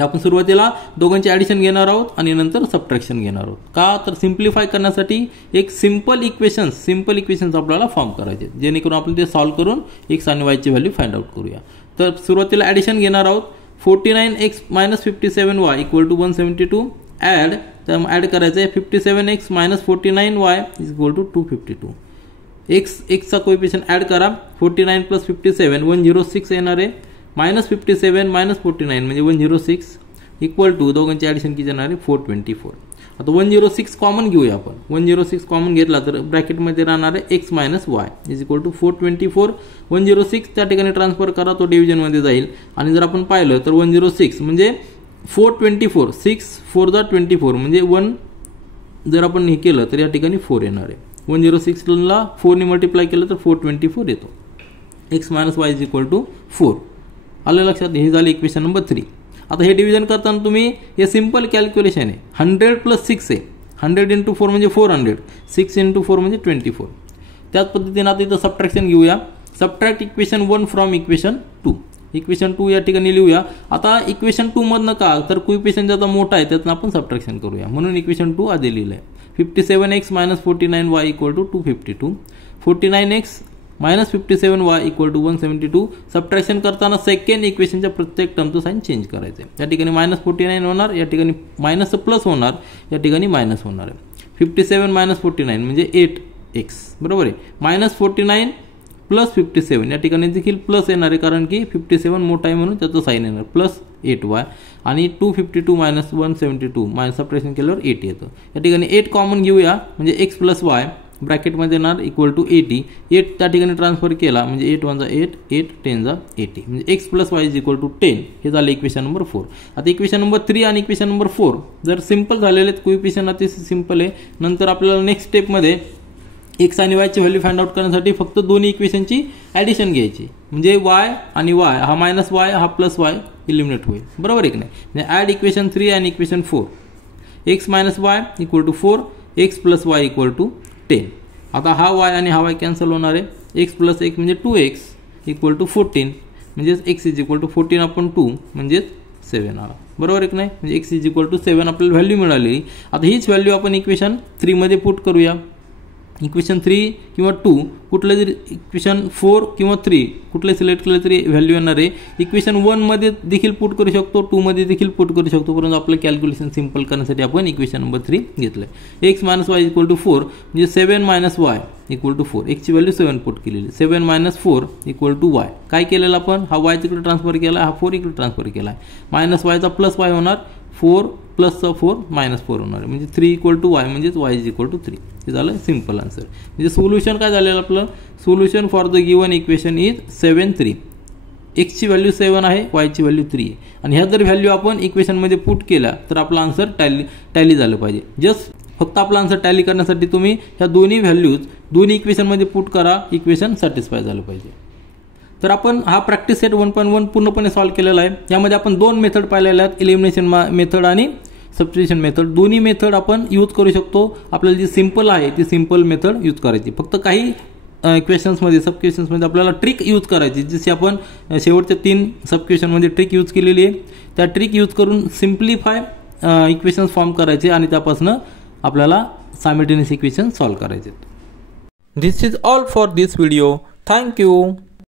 आपण सुरुवातीला दोघांची ॲडिशन घेणार आहोत आणि नंतर सबट्रॅक्शन घेणार आहोत. का तर सिम्प्लिफाय करण्यासाठी एक सिंपल इक्वेशन्स आपल्याला फॉर्म करायचे, जेणेकरून आपण ते सॉल्व्ह करून एक्स आणि वायची व्हॅल्यू फाइंड आउट करूया. तर सुरुवातीला ॲडिशन घेणार आहोत. 49x minus 57y equal to 172. Add करायचं आहे 57x minus 49y is equal to 252. एक्सचा कोएफिशियंट ॲड करा. 49 प्लस 57 106 येणार आहे. मायनस 57 मायनस 49 म्हणजे 106 इक्वल टू दोघांची ॲडिशन किती येणार आहे 424. आता 106 कॉमन घेऊया आपण. 106 कॉमन घेतला तर ब्रॅकेटमध्ये राहणार आहे x minus Y is equal to 424. 106 त्या ठिकाणी ट्रान्सफर करा, तो डिव्हिजनमध्ये जाईल. आणि जर आपण पाहिलं तर 106 म्हणजे 424, 6 4 जा 24 म्हणजे 1 जर आपण हे केलं तर या ठिकाणी 4 येणार आहे. 106ला 4 ने मल्टिप्लाय केलं तर 424 येतो. x minus Y is equal to 4. आलं लक्षात. हे झालं इक्वेशन नंबर 3. आता हे डिव्हिजन करताना तुम्ही हे सिंपल कॅल्क्युलेशन आहे. 100 + 6 आहे. 100 × 4 म्हणजे 400, 6 × 4 म्हणजे 24. त्याच पद्धतीने आता इथं सबट्रॅक्शन घेऊया. Subtract equation 1 from equation 2. Equation 2 या ठिकाणी लिहूया. आता इक्वेशन 2 मधनं का तर कोइफिशियंट ज्याचा मोठा आहे त्यातनं आपण सबट्रॅक्शन करूया, म्हणून इक्वेशन 2 आधी लिहिलं आहे. 57x - 49y = 252. 49x - 57y = 172. Subtraction करताना सेकंड इक्वेशनच्या प्रत्येक टर्मचं साइन चेंज करायचं आहे. या ठिकाणी -49 होणार, या ठिकाणी मायनस प्लस होणार, या ठिकाणी मायनस होणार आहे. 57 - 49 म्हणजे 8x बरोबर आहे. -49 + 57 या ठिकाणी देखील प्लस येणार आहे, कारण की 57 मोठा आहे म्हणून त्याचं साइन येणार, प्लस 8y. आणि 252 - 172 मायनस सबट्रॅक्शन केल्यावर 8 येतं. या ठिकाणी 8 कॉमन घेऊया म्हणजे x + y ब्रॅकेटमध्ये येणार इक्वल टू 80. 8 त्या ठिकाणी ट्रान्सफर केला म्हणजे 8 × 1 = 8, 8 × 10 = 80 म्हणजे x + y = 10. हे झालं इक्वेशन नंबर 4. आता इक्वेशन नंबर 3 आणि इक्वेशन नंबर 4 जर सिंपल झालेले आहेत, कोइफिशियंट अतिशय सिंपल आहे. नंतर आपल्याला नेक्स्ट स्टेपमध्ये x आणि y ची व्हॅल्यू फाइंड आउट करण्यासाठी फक्त दोन्ही इक्वेशनची ॲडिशन घ्यायची, म्हणजे y आणि y हा -y हा +y इलिमिनेट होईल, बरोबर आहे की नाही. म्हणजे ॲड इक्वेशन 3 आणि equation 4. x - y = 4, x + y = 10. आता हा y आणि हा y कॅन्सल होणार आहे. x + 1 म्हणजे 2x = 14 म्हणजेच x = 14/2 म्हणजेच 7 आला, बरोबर आहे की नाही. म्हणजे x = 7 आपल्याला व्हॅल्यू मिळाली. आता हीच व्हॅल्यू आपण इक्वेशन 3 मध्ये पुट करूया. इक्वेशन 3 किंवा 2 कुठलं जरी इक्वेशन 4 किंवा 3 कुठलं सिलेक्ट केलं तरी व्हॅल्यू येणार आहे. इक्वेशन 1 मध्ये देखील पुट करू शकतो, 2 मध्ये देखील पुट करू शकतो, परंतु आपलं कॅल्क्युलेशन सिंपल करण्यासाठी आपण इक्वेशन नंबर 3 घेतलं आहे. x - y = 4 म्हणजे 7 - y = 4. x ची व्हॅल्यू 7 पुट केलेली. 7 - 4 = y. काय केलेलं आपण, हा y तिकडे ट्रान्सफर केला, हा 4 इकडे ट्रान्सफर केला आहे. -y चा +y होणार, 4 + 4 -4 होणार म्हणजे 3 = y म्हणजेच y = 3. हे झालं सिंपल आन्सर. म्हणजे सोल्युशन काय झालेलं आपलं, solution for the given equation is 7 3. x ची व्हॅल्यू 7 आहे, y ची व्हॅल्यू 3 आहे. आणि ह्या जर व्हॅल्यू आपण इक्वेशनमध्ये पुट केल्या तर आपला आन्सर टॅली झालं पाहिजे. जस्ट फक्त आपला आन्सर टॅली करण्यासाठी तुम्ही ह्या दोन्ही व्हॅल्यूज दोन्ही इक्वेशनमध्ये पुट करा, इक्वेशन सॅटिस्फाय झालं पाहिजे. तर आपण हा प्रॅक्टिस सेट 1.1 पूर्णपणे सॉल्व्ह केलेला आहे. यामध्ये आपण 2 मेथड पाहिलेल्या आहेत, एलिमिनेशन मेथड आणि सबस्टिट्यूशन मेथड. दोन्ही मेथड आपण यूज करू शकतो. आपल्याला जी सिंपल आहे ती सिंपल मेथड यूज करायची. फक्त काही क्वेश्चन्समध्ये सब क्वेश्चन्समध्ये आपल्याला ट्रिक यूज करायची, जशी आपण शेवटच्या 3 सब क्वेश्चनमध्ये ट्रिक यूज केलेली आहे. त्या ट्रिक यूज करून सिम्प्लिफाय इक्वेशन्स फॉर्म करायचे आणि त्यापासून आपल्याला सायमल्टेनियस इक्वेशन सॉल्व्ह करायचे. This is all for this video. Thank you.